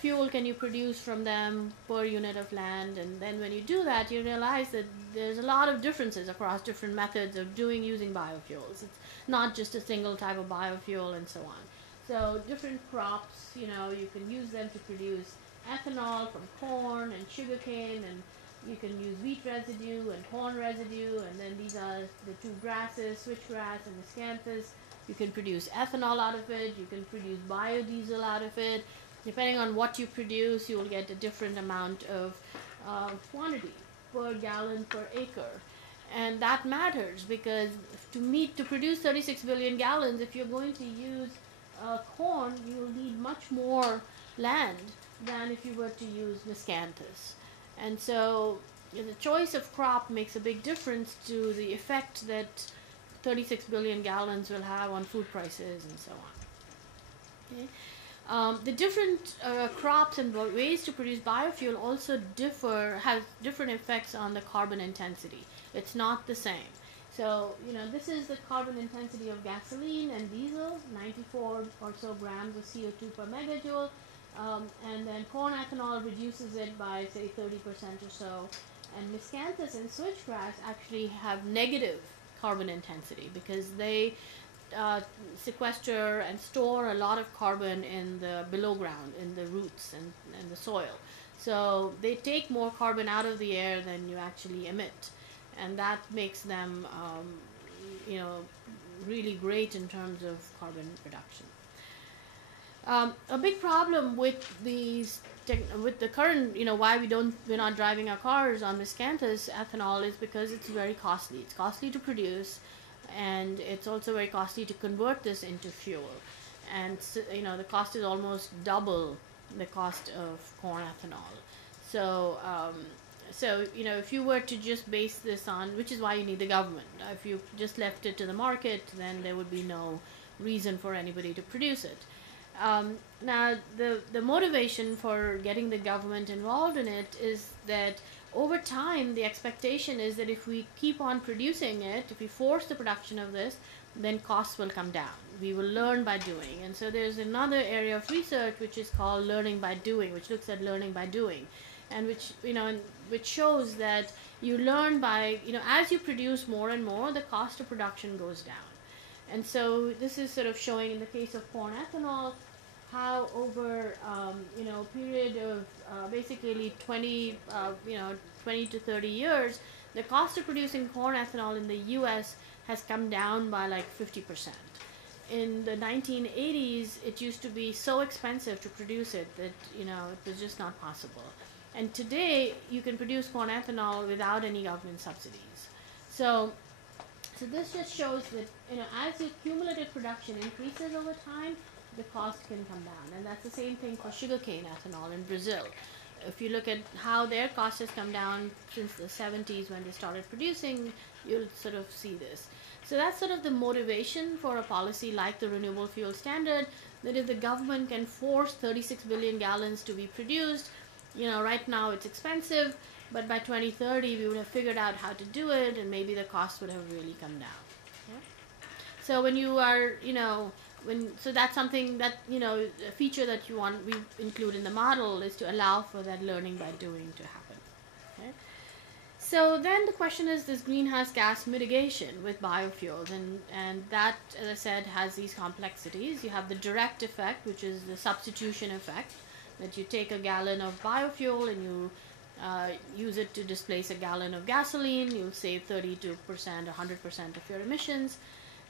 fuel can you produce from them per unit of land. And then when you do that, you realize that there's a lot of differences across different methods of using biofuels. It's not just a single type of biofuel and so on. So different crops, you can use them to produce ethanol from corn and sugarcane, and you can use wheat residue and corn residue, and then these are the two grasses, switchgrass and miscanthus. You can produce ethanol out of it, you can produce biodiesel out of it. Depending on what you produce, you will get a different amount of quantity per gallon per acre. And that matters, because to produce 36 billion gallons, if you're going to use corn, you will need much more land than if you were to use miscanthus. And so the choice of crop makes a big difference to the effect that 36 billion gallons will have on food prices and so on. Okay. The different crops and ways to produce biofuel also have different effects on the carbon intensity. It's not the same. So, this is the carbon intensity of gasoline and diesel, 94 or so grams of CO2 per megajoule. And then corn ethanol reduces it by, say, 30% or so. And miscanthus and switchgrass actually have negative carbon intensity because they sequester and store a lot of carbon in the below ground, in the roots and the soil. So they take more carbon out of the air than you actually emit, and that makes them, really great in terms of carbon reduction. A big problem with with the current, why we're not driving our cars on miscanthus ethanol is because it's very costly. It's costly to produce, and it's also very costly to convert this into fuel. And the cost is almost double the cost of corn ethanol. So if you were to just base this on, which is why you need the government. If you just left it to the market, then there would be no reason for anybody to produce it. Now, the motivation for getting the government involved in it is that over time, the expectation is that if we keep on producing it, if we force the production of this, then costs will come down. We will learn by doing. And so there's another area of research which is called learning by doing, which looks at learning by doing, and which shows that you learn by, as you produce more and more, the cost of production goes down. And so this is sort of showing in the case of corn ethanol how over a period of basically 20 to 30 years, the cost of producing corn ethanol in the U.S. has come down by like 50%. In the 1980s, it used to be so expensive to produce it that it was just not possible. And today, you can produce corn ethanol without any government subsidies. So this just shows that as the cumulative production increases over time, the cost can come down. And that's the same thing for sugarcane ethanol in Brazil. If you look at how their cost has come down since the 70s when they started producing, you'll sort of see this. So that's sort of the motivation for a policy like the Renewable Fuel Standard, that if the government can force 36 billion gallons to be produced, right now it's expensive, but by 2030 we would have figured out how to do it, and maybe the cost would have really come down. Yeah? So when you are, so that's something that, a feature that we include in the model is to allow for that learning by doing to happen. Okay? So then the question is this greenhouse gas mitigation with biofuels, and that, as I said, has these complexities. You have the direct effect, which is the substitution effect, that you take a gallon of biofuel and you use it to displace a gallon of gasoline. You'll save 32% or 100% of your emissions.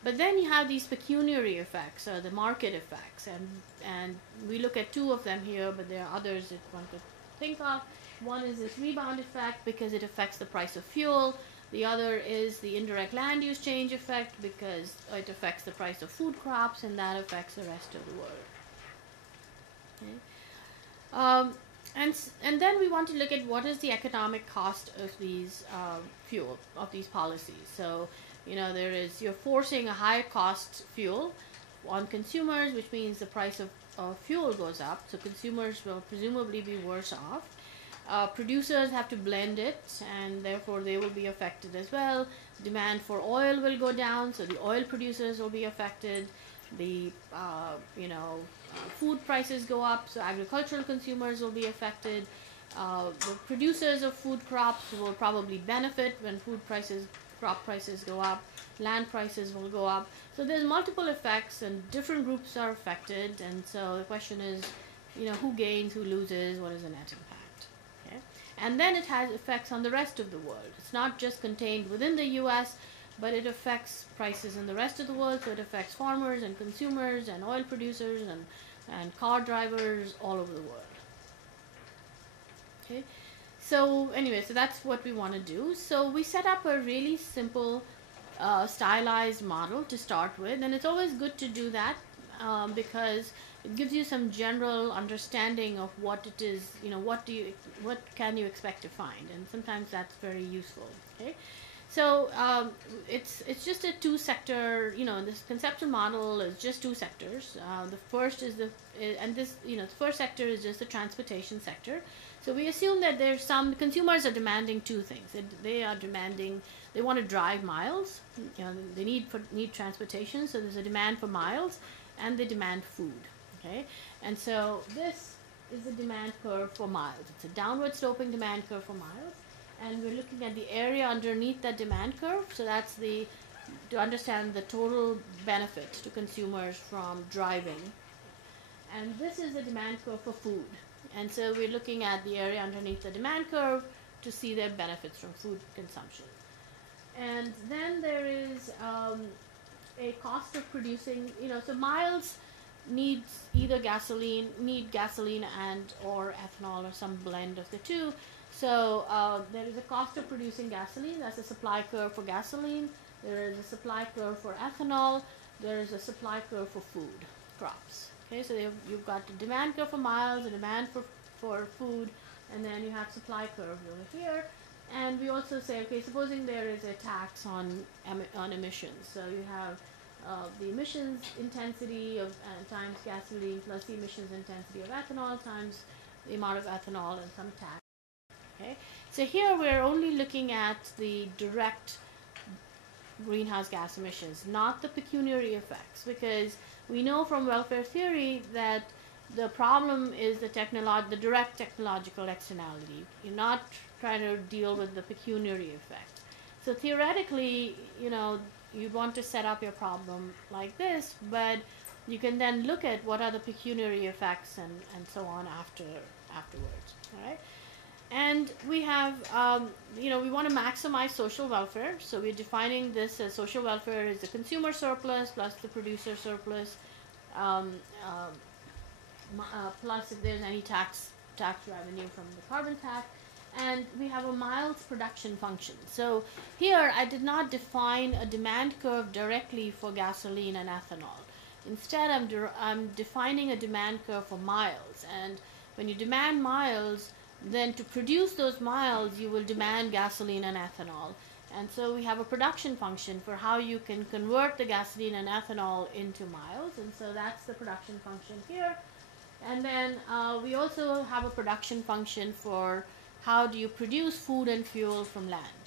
But then you have these pecuniary effects, or the market effects, and we look at two of them here, but there are others that one could think of. One is this rebound effect because it affects the price of fuel. The other is the indirect land use change effect because it affects the price of food crops, and that affects the rest of the world. Okay. And then we want to look at what is the economic cost of these these policies. So, you're forcing a high cost fuel on consumers, which means the price of fuel goes up. So consumers will presumably be worse off. Producers have to blend it, and therefore they will be affected as well. Demand for oil will go down, so the oil producers will be affected. The food prices go up, so agricultural consumers will be affected. The producers of food crops will probably benefit when crop prices go up, land prices will go up. So there's multiple effects, and different groups are affected, and so the question is, who gains, who loses, what is the net impact? Okay? And then it has effects on the rest of the world. It's not just contained within the US, but it affects prices in the rest of the world, so it affects farmers and consumers and oil producers and car drivers all over the world. Okay, so anyway, so that's what we want to do. So we set up a really simple stylized model to start with, and it's always good to do that because it gives you some general understanding of what it is, what can you expect to find, and sometimes that's very useful. Okay. So it's just a two-sector, this conceptual model is just two sectors. The first is the first sector is just the transportation sector. So we assume that there's some consumers are demanding two things. They want to drive miles. They need transportation. So there's a demand for miles, and they demand food. Okay, and so this is the demand curve for miles. It's a downward sloping demand curve for miles. And we're looking at the area underneath that demand curve. So that's the to understand the total benefit to consumers from driving. And this is the demand curve for food. And so we're looking at the area underneath the demand curve to see their benefits from food consumption. And then there is a cost of producing, so miles need gasoline and or ethanol or some blend of the two. So there is a cost of producing gasoline. That's a supply curve for gasoline. There is a supply curve for ethanol. There is a supply curve for food crops. Okay, so you've got the demand curve for miles, a demand for food, and then you have supply curves over here. And we also say, okay, supposing there is a tax on emissions. So you have the emissions intensity of times gasoline plus the emissions intensity of ethanol times the amount of ethanol and some tax. Okay, so here we're only looking at the direct greenhouse gas emissions, not the pecuniary effects, because we know from welfare theory that the problem is the direct technological externality. You're not trying to deal with the pecuniary effect. So theoretically, you want to set up your problem like this, but you can then look at what are the pecuniary effects and so on afterwards. All right. And we have, we want to maximize social welfare. So we're defining this as social welfare is the consumer surplus plus the producer surplus, plus if there's any tax revenue from the carbon tax. And we have a miles production function. So here I did not define a demand curve directly for gasoline and ethanol. Instead, I'm defining a demand curve for miles. And when you demand miles, then to produce those miles, you will demand gasoline and ethanol. And so we have a production function for how you can convert the gasoline and ethanol into miles. And so that's the production function here. And then we also have a production function for how do you produce food and fuel from land.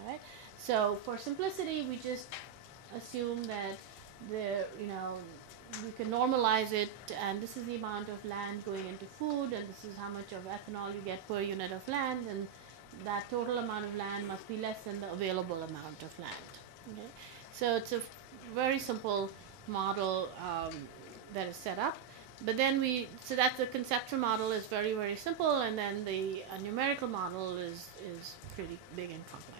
All right. So for simplicity, we just assume that we can normalize it, and this is the amount of land going into food, and this is how much of ethanol you get per unit of land, and that total amount of land must be less than the available amount of land. Okay? So it's a very simple model that is set up. But then so that's the conceptual model is very, very simple, and then the numerical model is pretty big and complex.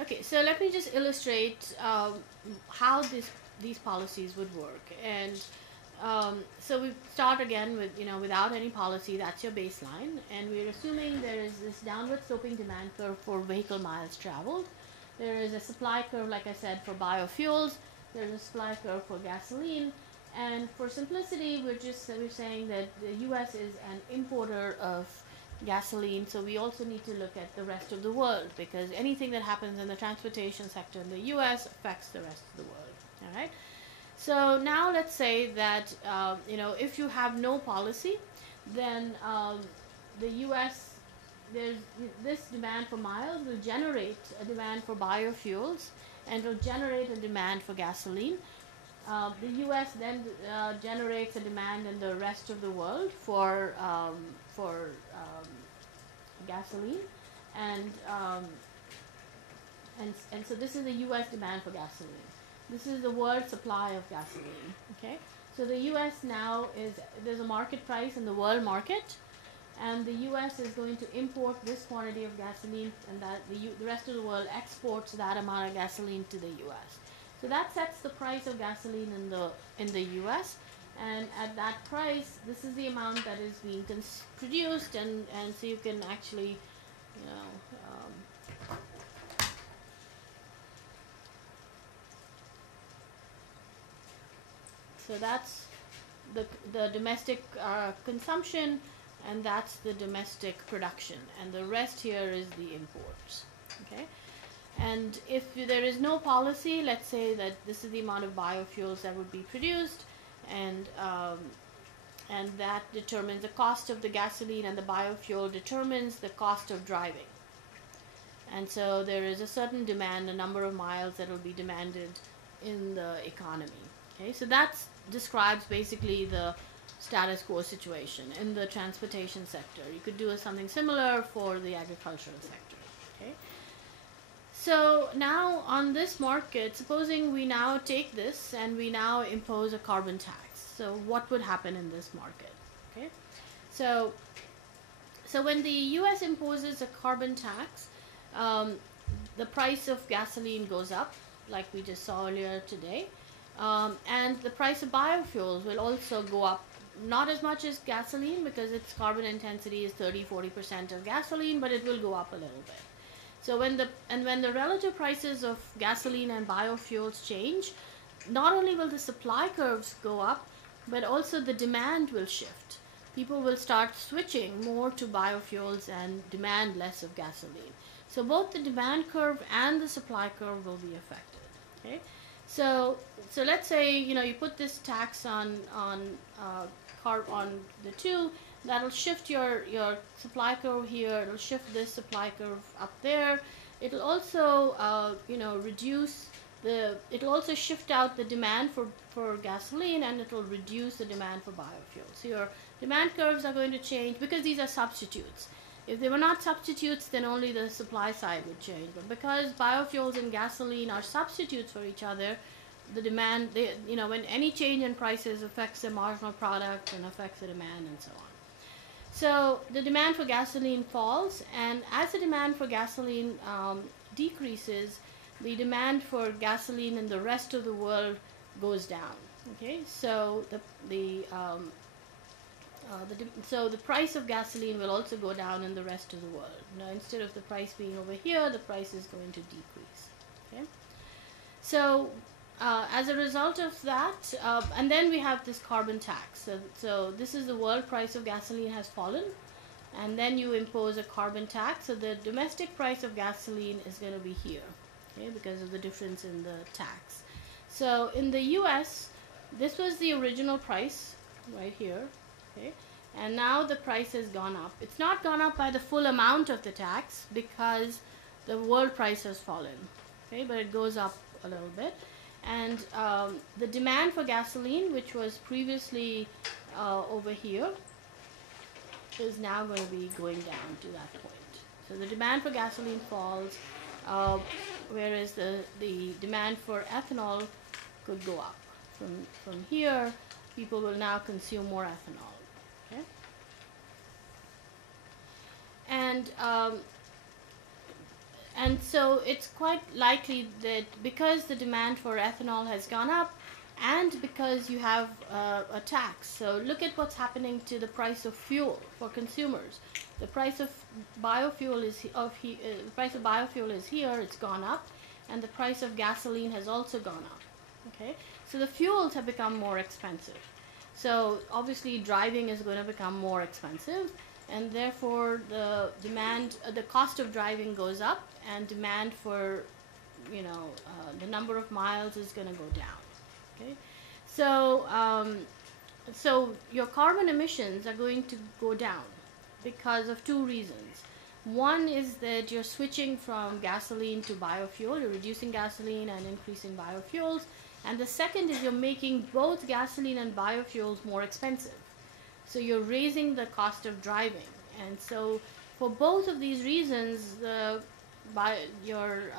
Okay, so let me just illustrate how these policies would work. And so we start again with, without any policy, that's your baseline. And we're assuming there is this downward sloping demand curve for vehicle miles traveled. There is a supply curve, like I said, for biofuels. There's a supply curve for gasoline. And for simplicity, we're saying that the U.S. is an importer of gasoline, so we also need to look at the rest of the world, because anything that happens in the transportation sector in the U.S. affects the rest of the world. All right. So now let's say that if you have no policy, then the U.S. there's this demand for miles will generate a demand for biofuels, and will generate a demand for gasoline. The U.S. then generates a demand in the rest of the world for gasoline, and so this is the U.S. demand for gasoline. This is the world supply of gasoline. Okay, so the U.S. now there's a market price in the world market, and the U.S. is going to import this quantity of gasoline, and that the rest of the world exports that amount of gasoline to the U.S. So that sets the price of gasoline in the U.S. And at that price, this is the amount that is being produced, and so you can actually, so that's the domestic consumption, and that's the domestic production, and the rest here is the imports. Okay. And if there is no policy, let's say that this is the amount of biofuels that would be produced, and that determines the cost of the gasoline, and the biofuel determines the cost of driving. And so there is a certain demand, a number of miles that will be demanded in the economy. Okay, so that describes basically the status quo situation in the transportation sector. You could do something similar for the agricultural sector. Okay. So now on this market, supposing we now take this and we now impose a carbon tax. So what would happen in this market? Okay, so when the U.S. imposes a carbon tax, the price of gasoline goes up, like we just saw earlier today, and the price of biofuels will also go up. Not as much as gasoline because its carbon intensity is 30-40% of gasoline, but it will go up a little bit. So when the relative prices of gasoline and biofuels change, not only will the supply curves go up, but also the demand will shift. People will start switching more to biofuels and demand less of gasoline. So both the demand curve and the supply curve will be affected. Okay, so let's say you put this tax on the two. That'll shift your supply curve here. It'll shift this supply curve up there. It'll also it'll also shift out the demand for gasoline, and it'll reduce the demand for biofuels. So your demand curves are going to change because these are substitutes. If they were not substitutes, then only the supply side would change. But because biofuels and gasoline are substitutes for each other, the demand, when any change in prices affects the marginal product and affects the demand and so on. So the demand for gasoline falls, and as the demand for gasoline decreases, the demand for gasoline in the rest of the world goes down. Okay, so so the price of gasoline will also go down in the rest of the world. Now, instead of the price being over here, the price is going to decrease. Okay, so as a result of that, and then we have this carbon tax. So this is the world price of gasoline has fallen, and then you impose a carbon tax. So the domestic price of gasoline is going to be here, okay, because of the difference in the tax. So in the U.S., this was the original price right here, okay, and now the price has gone up. It's not gone up by the full amount of the tax because the world price has fallen, okay, but it goes up a little bit. And the demand for gasoline, which was previously over here, is now going to be going down to that point. So the demand for gasoline falls, whereas the demand for ethanol could go up. From here, people will now consume more ethanol. Okay? And so it's quite likely that because the demand for ethanol has gone up, and because you have a tax. So look at what's happening to the price of fuel for consumers. The price of biofuel is here. It's gone up, and the price of gasoline has also gone up. Okay, so the fuels have become more expensive. So obviously driving is going to become more expensive, and therefore the cost of driving goes up, and demand for the number of miles is going to go down. Okay, so your carbon emissions are going to go down because of two reasons. One is that you're switching from gasoline to biofuel. You're reducing gasoline and increasing biofuels. And the second is you're making both gasoline and biofuels more expensive. So you're raising the cost of driving. And so for both of these reasons, your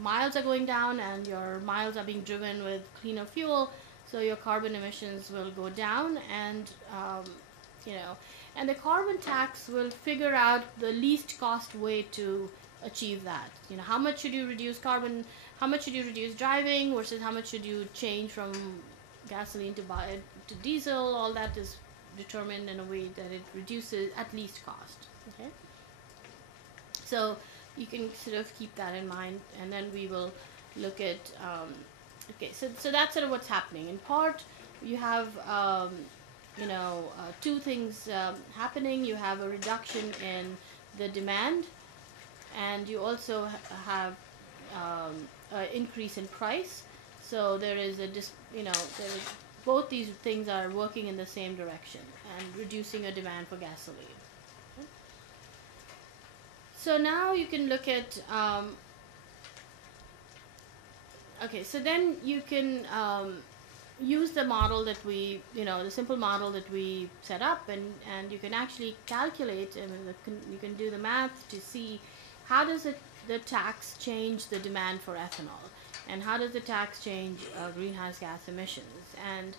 miles are going down, and your miles are being driven with cleaner fuel, so your carbon emissions will go down, and and the carbon tax will figure out the least cost way to achieve that. How much should you reduce carbon, how much should you reduce driving versus how much should you change from gasoline to diesel. All that is determined in a way that it reduces at least cost. Okay, so you can sort of keep that in mind, and then we will look at okay, so that's sort of what's happening. In part, you have two things happening. You have a reduction in the demand, and you also have an increase in price. So there is both these things are working in the same direction and reducing a demand for gasoline. Okay. So now you can look at so then you can use the model that we, the simple model that we set up, and you can actually calculate, and you can do the math to see how does it the tax change the demand for ethanol? And how does the tax change greenhouse gas emissions? And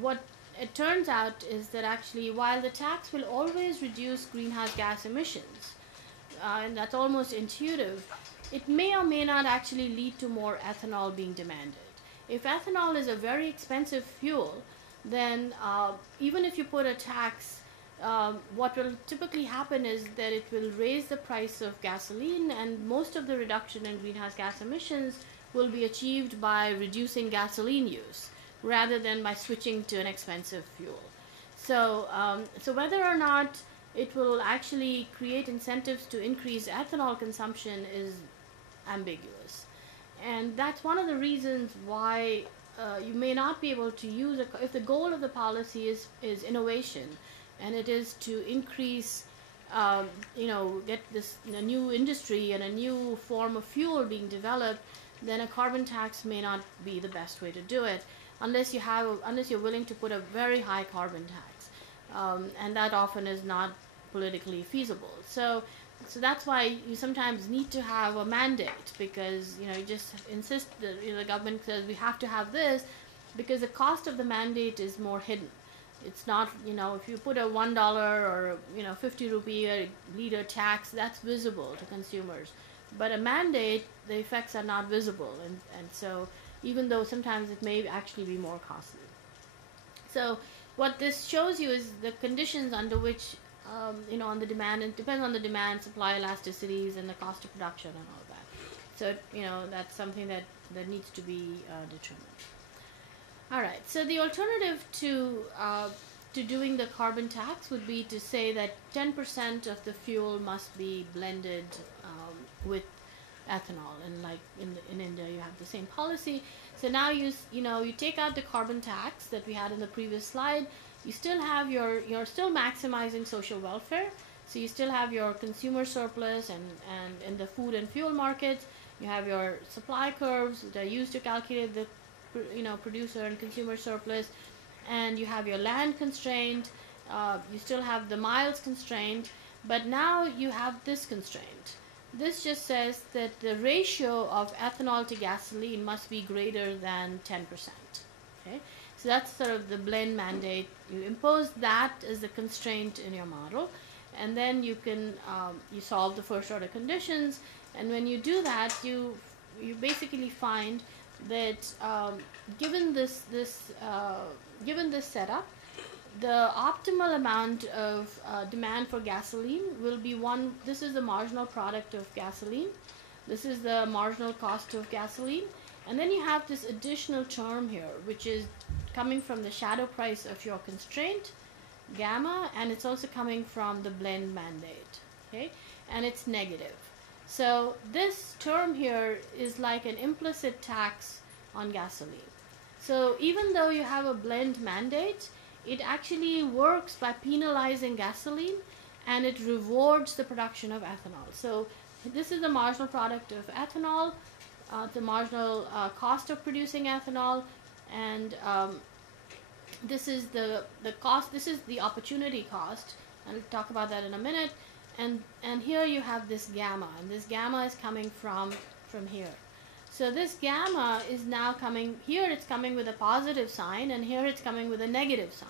what it turns out is that actually, while the tax will always reduce greenhouse gas emissions, and that's almost intuitive, it may or may not actually lead to more ethanol being demanded. If ethanol is a very expensive fuel, then even if you put a tax, what will typically happen is that it will raise the price of gasoline, and most of the reduction in greenhouse gas emissions will be achieved by reducing gasoline use rather than by switching to an expensive fuel. So, so whether or not it will actually create incentives to increase ethanol consumption is ambiguous. And that's one of the reasons why you may not be able to use it if the goal of the policy is innovation, and it is to increase, get this new industry and a new form of fuel being developed. Then a carbon tax may not be the best way to do it, unless you're willing to put a very high carbon tax, and that often is not politically feasible. So that's why you sometimes need to have a mandate, because you just insist that the government says we have to have this, because the cost of the mandate is more hidden. It's not, if you put a $1 or 50 rupee a liter tax, that's visible to consumers. But a mandate, the effects are not visible, and so even though sometimes it may actually be more costly. So what this shows you is the conditions under which, on the demand, it depends on the demand, supply elasticities, and the cost of production and all that. So, that's something that needs to be determined. All right, so the alternative to doing the carbon tax would be to say that 10% of the fuel must be blended with ethanol, and like in India you have the same policy. So now you take out the carbon tax that we had in the previous slide. You still have you're still maximizing social welfare. So you still have your consumer surplus, and in the food and fuel markets you have your supply curves that are used to calculate the producer and consumer surplus, and you have your land constraint. You still have the miles constraint, but now you have this constraint. This just says that the ratio of ethanol to gasoline must be greater than 10%. Okay, so that's sort of the blend mandate. You impose that as the constraint in your model, and then you can you solve the first order conditions. And when you do that, you basically find that given this setup, the optimal amount of demand for gasoline will be one. This is the marginal product of gasoline. This is the marginal cost of gasoline. And then you have this additional term here, which is coming from the shadow price of your constraint, gamma, and it's also coming from the blend mandate. Okay, and it's negative. So this term here is like an implicit tax on gasoline. So even though you have a blend mandate, it actually works by penalizing gasoline, and it rewards the production of ethanol. So this is the marginal product of ethanol, the marginal cost of producing ethanol, and this is the cost. This is the opportunity cost. I'll talk about that in a minute. And here you have this gamma, and this gamma is coming from here. So this gamma is now coming, here it's coming with a positive sign, and here it's coming with a negative sign.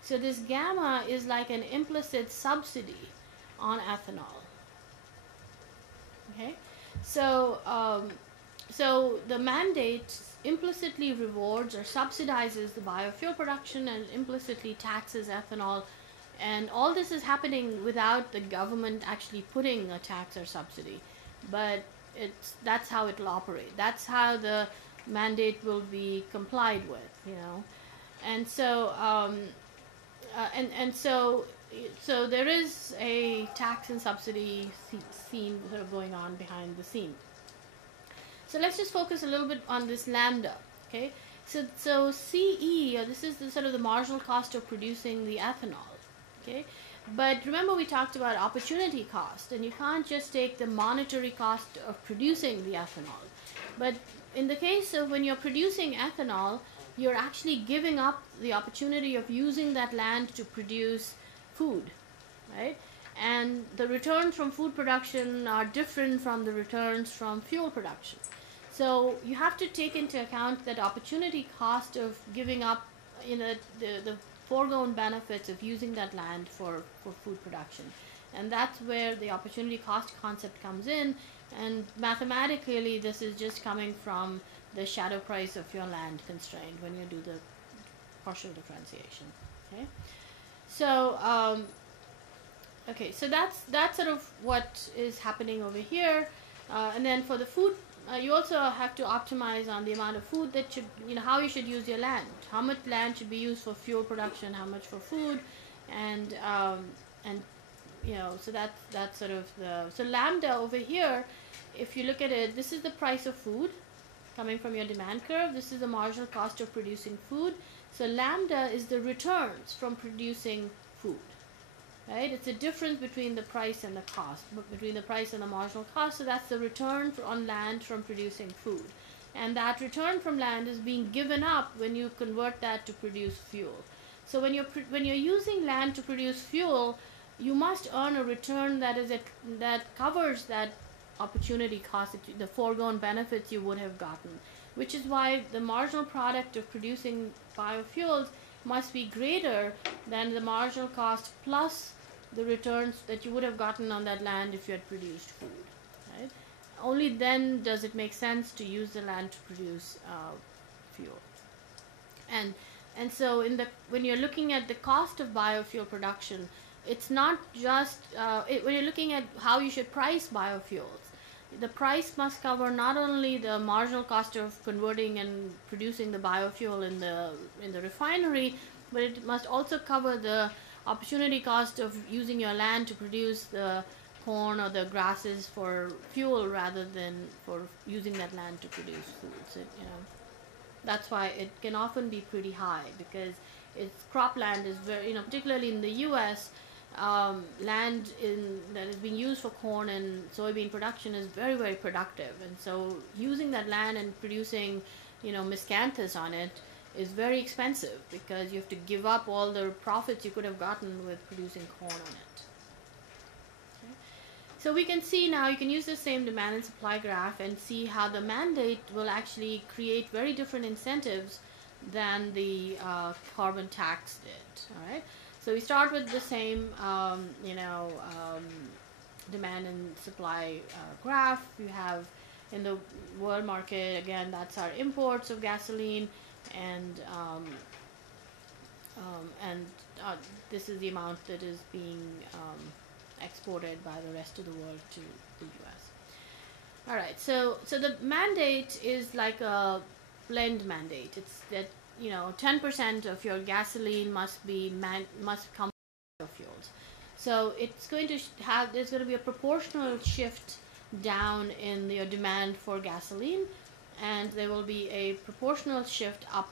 So this gamma is like an implicit subsidy on ethanol. Okay, so so the mandate implicitly rewards or subsidizes the biofuel production and implicitly taxes ethanol. And all this is happening without the government actually putting a tax or subsidy, but that's how it will operate. That's how the mandate will be complied with, And so so there is a tax and subsidy scene sort of going on behind the scene. So let's just focus a little bit on this lambda. Okay, so CE, or this is the sort of the marginal cost of producing the ethanol. Okay, but remember we talked about opportunity cost, and you can't just take the monetary cost of producing the ethanol. But in the case of when you're producing ethanol, you're actually giving up the opportunity of using that land to produce food, right? and the returns from food production are different from the returns from fuel production. So you have to take into account that opportunity cost of giving up, the foregone benefits of using that land for food production. And that's where the opportunity cost concept comes in. And mathematically, this is just coming from the shadow price of your land constraint when you do the partial differentiation. Okay, so so that's sort of what is happening over here. And then for the food, you also have to optimize on the amount of food that should, how you should use your land. How much land should be used for fuel production, how much for food, and so that's sort of so lambda over here, if you look at it, this is the price of food coming from your demand curve. This is the marginal cost of producing food. So lambda is the returns from producing food, right? It's the difference between the price and the cost, between the price and the marginal cost. So that's the return on land from producing food. And that return from land is being given up when you convert that to produce fuel. So when you're using land to produce fuel, you must earn a return that covers that opportunity cost, the foregone benefits you would have gotten, which is why the marginal product of producing biofuels must be greater than the marginal cost plus the returns that you would have gotten on that land if you had produced food, right? Only then does it make sense to use the land to produce fuel. And so when you're looking at the cost of biofuel production, it's not just when you're looking at how you should price biofuels, the price must cover not only the marginal cost of converting and producing the biofuel in the refinery, but it must also cover the opportunity cost of using your land to produce the corn or the grasses for fuel rather than for using that land to produce food. So, that's why it can often be pretty high, because its cropland is very, particularly in the U.S., land that is being used for corn and soybean production is very, very productive. And so using that land and producing, miscanthus on it is very expensive, because you have to give up all the profits you could have gotten with producing corn on it. Okay. So we can see now, you can use the same demand and supply graph and see how the mandate will actually create very different incentives than the carbon tax did. All right. So we start with the same, demand and supply graph. You have in the world market, again, that's our imports of gasoline, and this is the amount that is being exported by the rest of the world to the U.S. All right, so the mandate is like a blend mandate. It's that 10% of your gasoline must come from biofuels. So it's going to there's going to be a proportional shift down in your demand for gasoline, and there will be a proportional shift up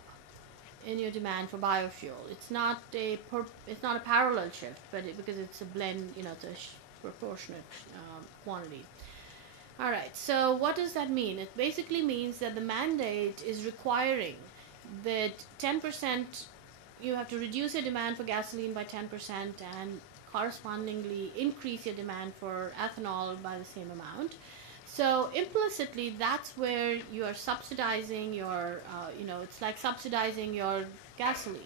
in your demand for biofuel. It's not a parallel shift, but because it's a blend, it's a proportionate quantity. All right. So what does that mean? It basically means that the mandate is requiring that 10%, you have to reduce your demand for gasoline by 10% and correspondingly increase your demand for ethanol by the same amount. So implicitly, that's where you are subsidizing your, it's like subsidizing your gasoline,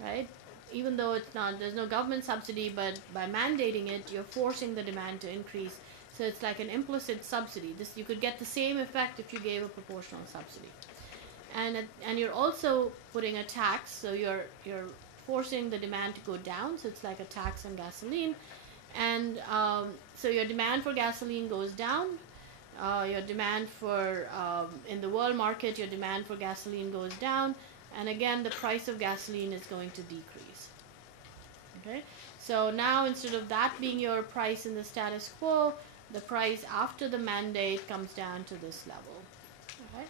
right? Even though there's no government subsidy, but by mandating it, you're forcing the demand to increase. So it's like an implicit subsidy. You could get the same effect if you gave a proportional subsidy. And you're also putting a tax, so you're forcing the demand to go down, so it's like a tax on gasoline. And so your demand for gasoline goes down, your demand for, in the world market, your demand for gasoline goes down, and again, the price of gasoline is going to decrease. Okay, so now instead of that being your price in the status quo, the price after the mandate comes down to this level. Okay.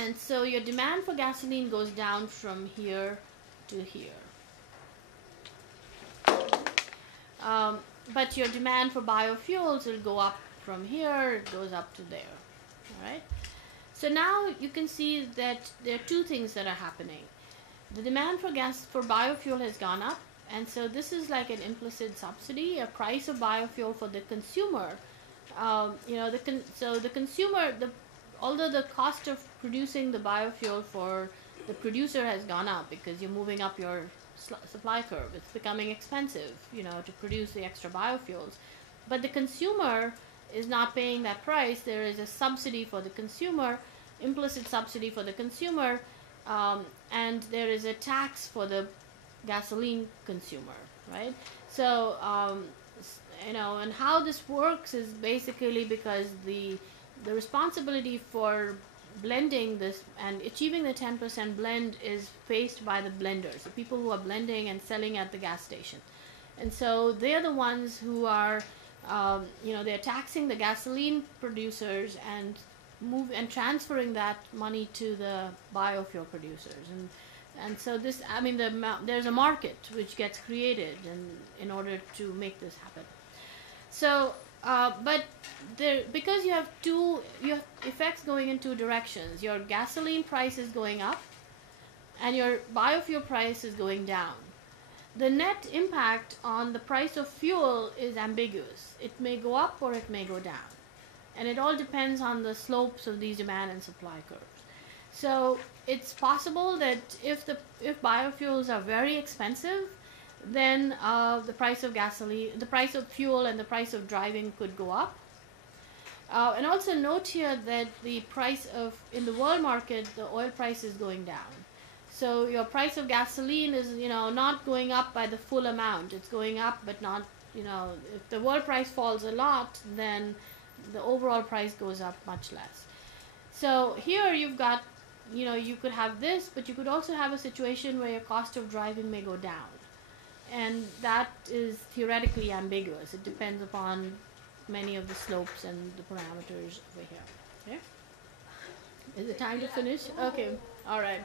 And so your demand for gasoline goes down from here to here. But your demand for biofuels will go up from here, it goes up to there. All right. So now you can see that there are two things that are happening. The demand for biofuel has gone up, and so this is like an implicit subsidy, a price of biofuel for the consumer. So the consumer, although the cost of producing the biofuel for the producer has gone up because you're moving up your supply curve, it's becoming expensive, to produce the extra biofuels, but the consumer is not paying that price. There is a subsidy for the consumer, implicit subsidy for the consumer, and there is a tax for the gasoline consumer, right? So and how this works is basically because the responsibility for blending this and achieving the 10% blend is faced by the blenders, the people who are blending and selling at the gas station. And so they're the ones who are, they're taxing the gasoline producers and transferring that money to the biofuel producers. And so this, there's a market which gets created in order to make this happen. So, but because you have effects going in two directions. Your gasoline price is going up, and your biofuel price is going down. The net impact on the price of fuel is ambiguous. It may go up or it may go down, and it all depends on the slopes of these demand and supply curves. So it's possible that if biofuels are very expensive, then the price of gasoline, the price of fuel, and the price of driving could go up. And also note here that the price in the world market, the oil price is going down. So your price of gasoline is, not going up by the full amount. It's going up, but not, if the world price falls a lot, then the overall price goes up much less. So here you've got, you could have this, but you could also have a situation where your cost of driving may go down. And that is theoretically ambiguous. It depends upon many of the slopes and the parameters over here. Okay? Is it time to finish? Okay. All right.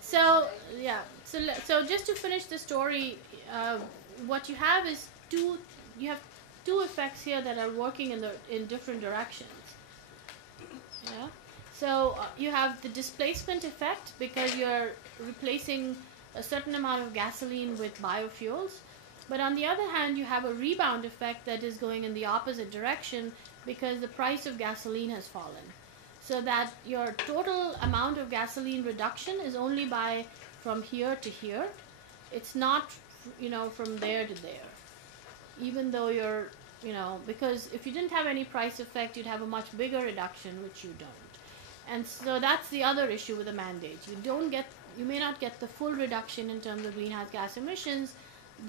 So yeah. So just to finish the story, what you have is two effects here that are working in different directions. Yeah. So you have the displacement effect because you're replacing a certain amount of gasoline with biofuels. But on the other hand, you have a rebound effect that is going in the opposite direction because the price of gasoline has fallen. So that your total amount of gasoline reduction is only from here to here. It's not, from there to there. Even though you're, because if you didn't have any price effect, you'd have a much bigger reduction, which you don't. And so that's the other issue with the mandate. You may not get the full reduction in terms of greenhouse gas emissions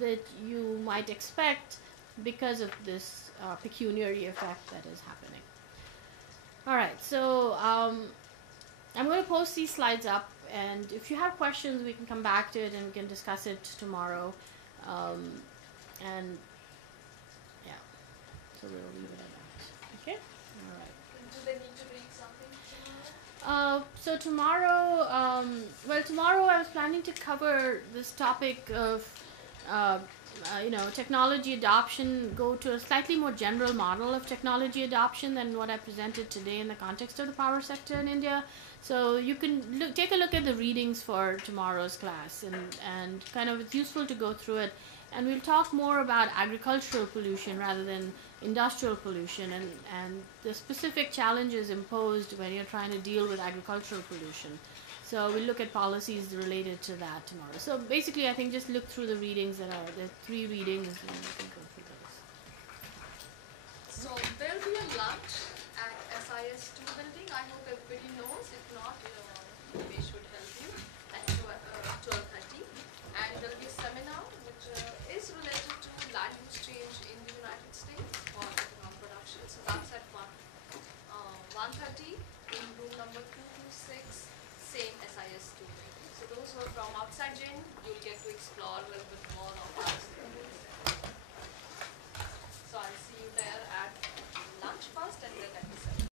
that you might expect because of this pecuniary effect that is happening. All right, so I'm going to post these slides up, and if you have questions, we can come back to it and we can discuss it tomorrow. And yeah, so we'll leave it at that. Okay? All right. Do they need to read something So tomorrow I was planning to cover this topic of, technology adoption, go to a slightly more general model of technology adoption than what I presented today in the context of the power sector in India. So you can take a look at the readings for tomorrow's class, and kind of it's useful to go through it. And we'll talk more about agricultural pollution rather than industrial pollution and the specific challenges imposed when you're trying to deal with agricultural pollution. So we'll look at policies related to that tomorrow. So basically, I think just look through the readings that are, the 3 readings, and you can go through those. So there'll be a lunch at SIS 2 building. I hope everybody knows. If not,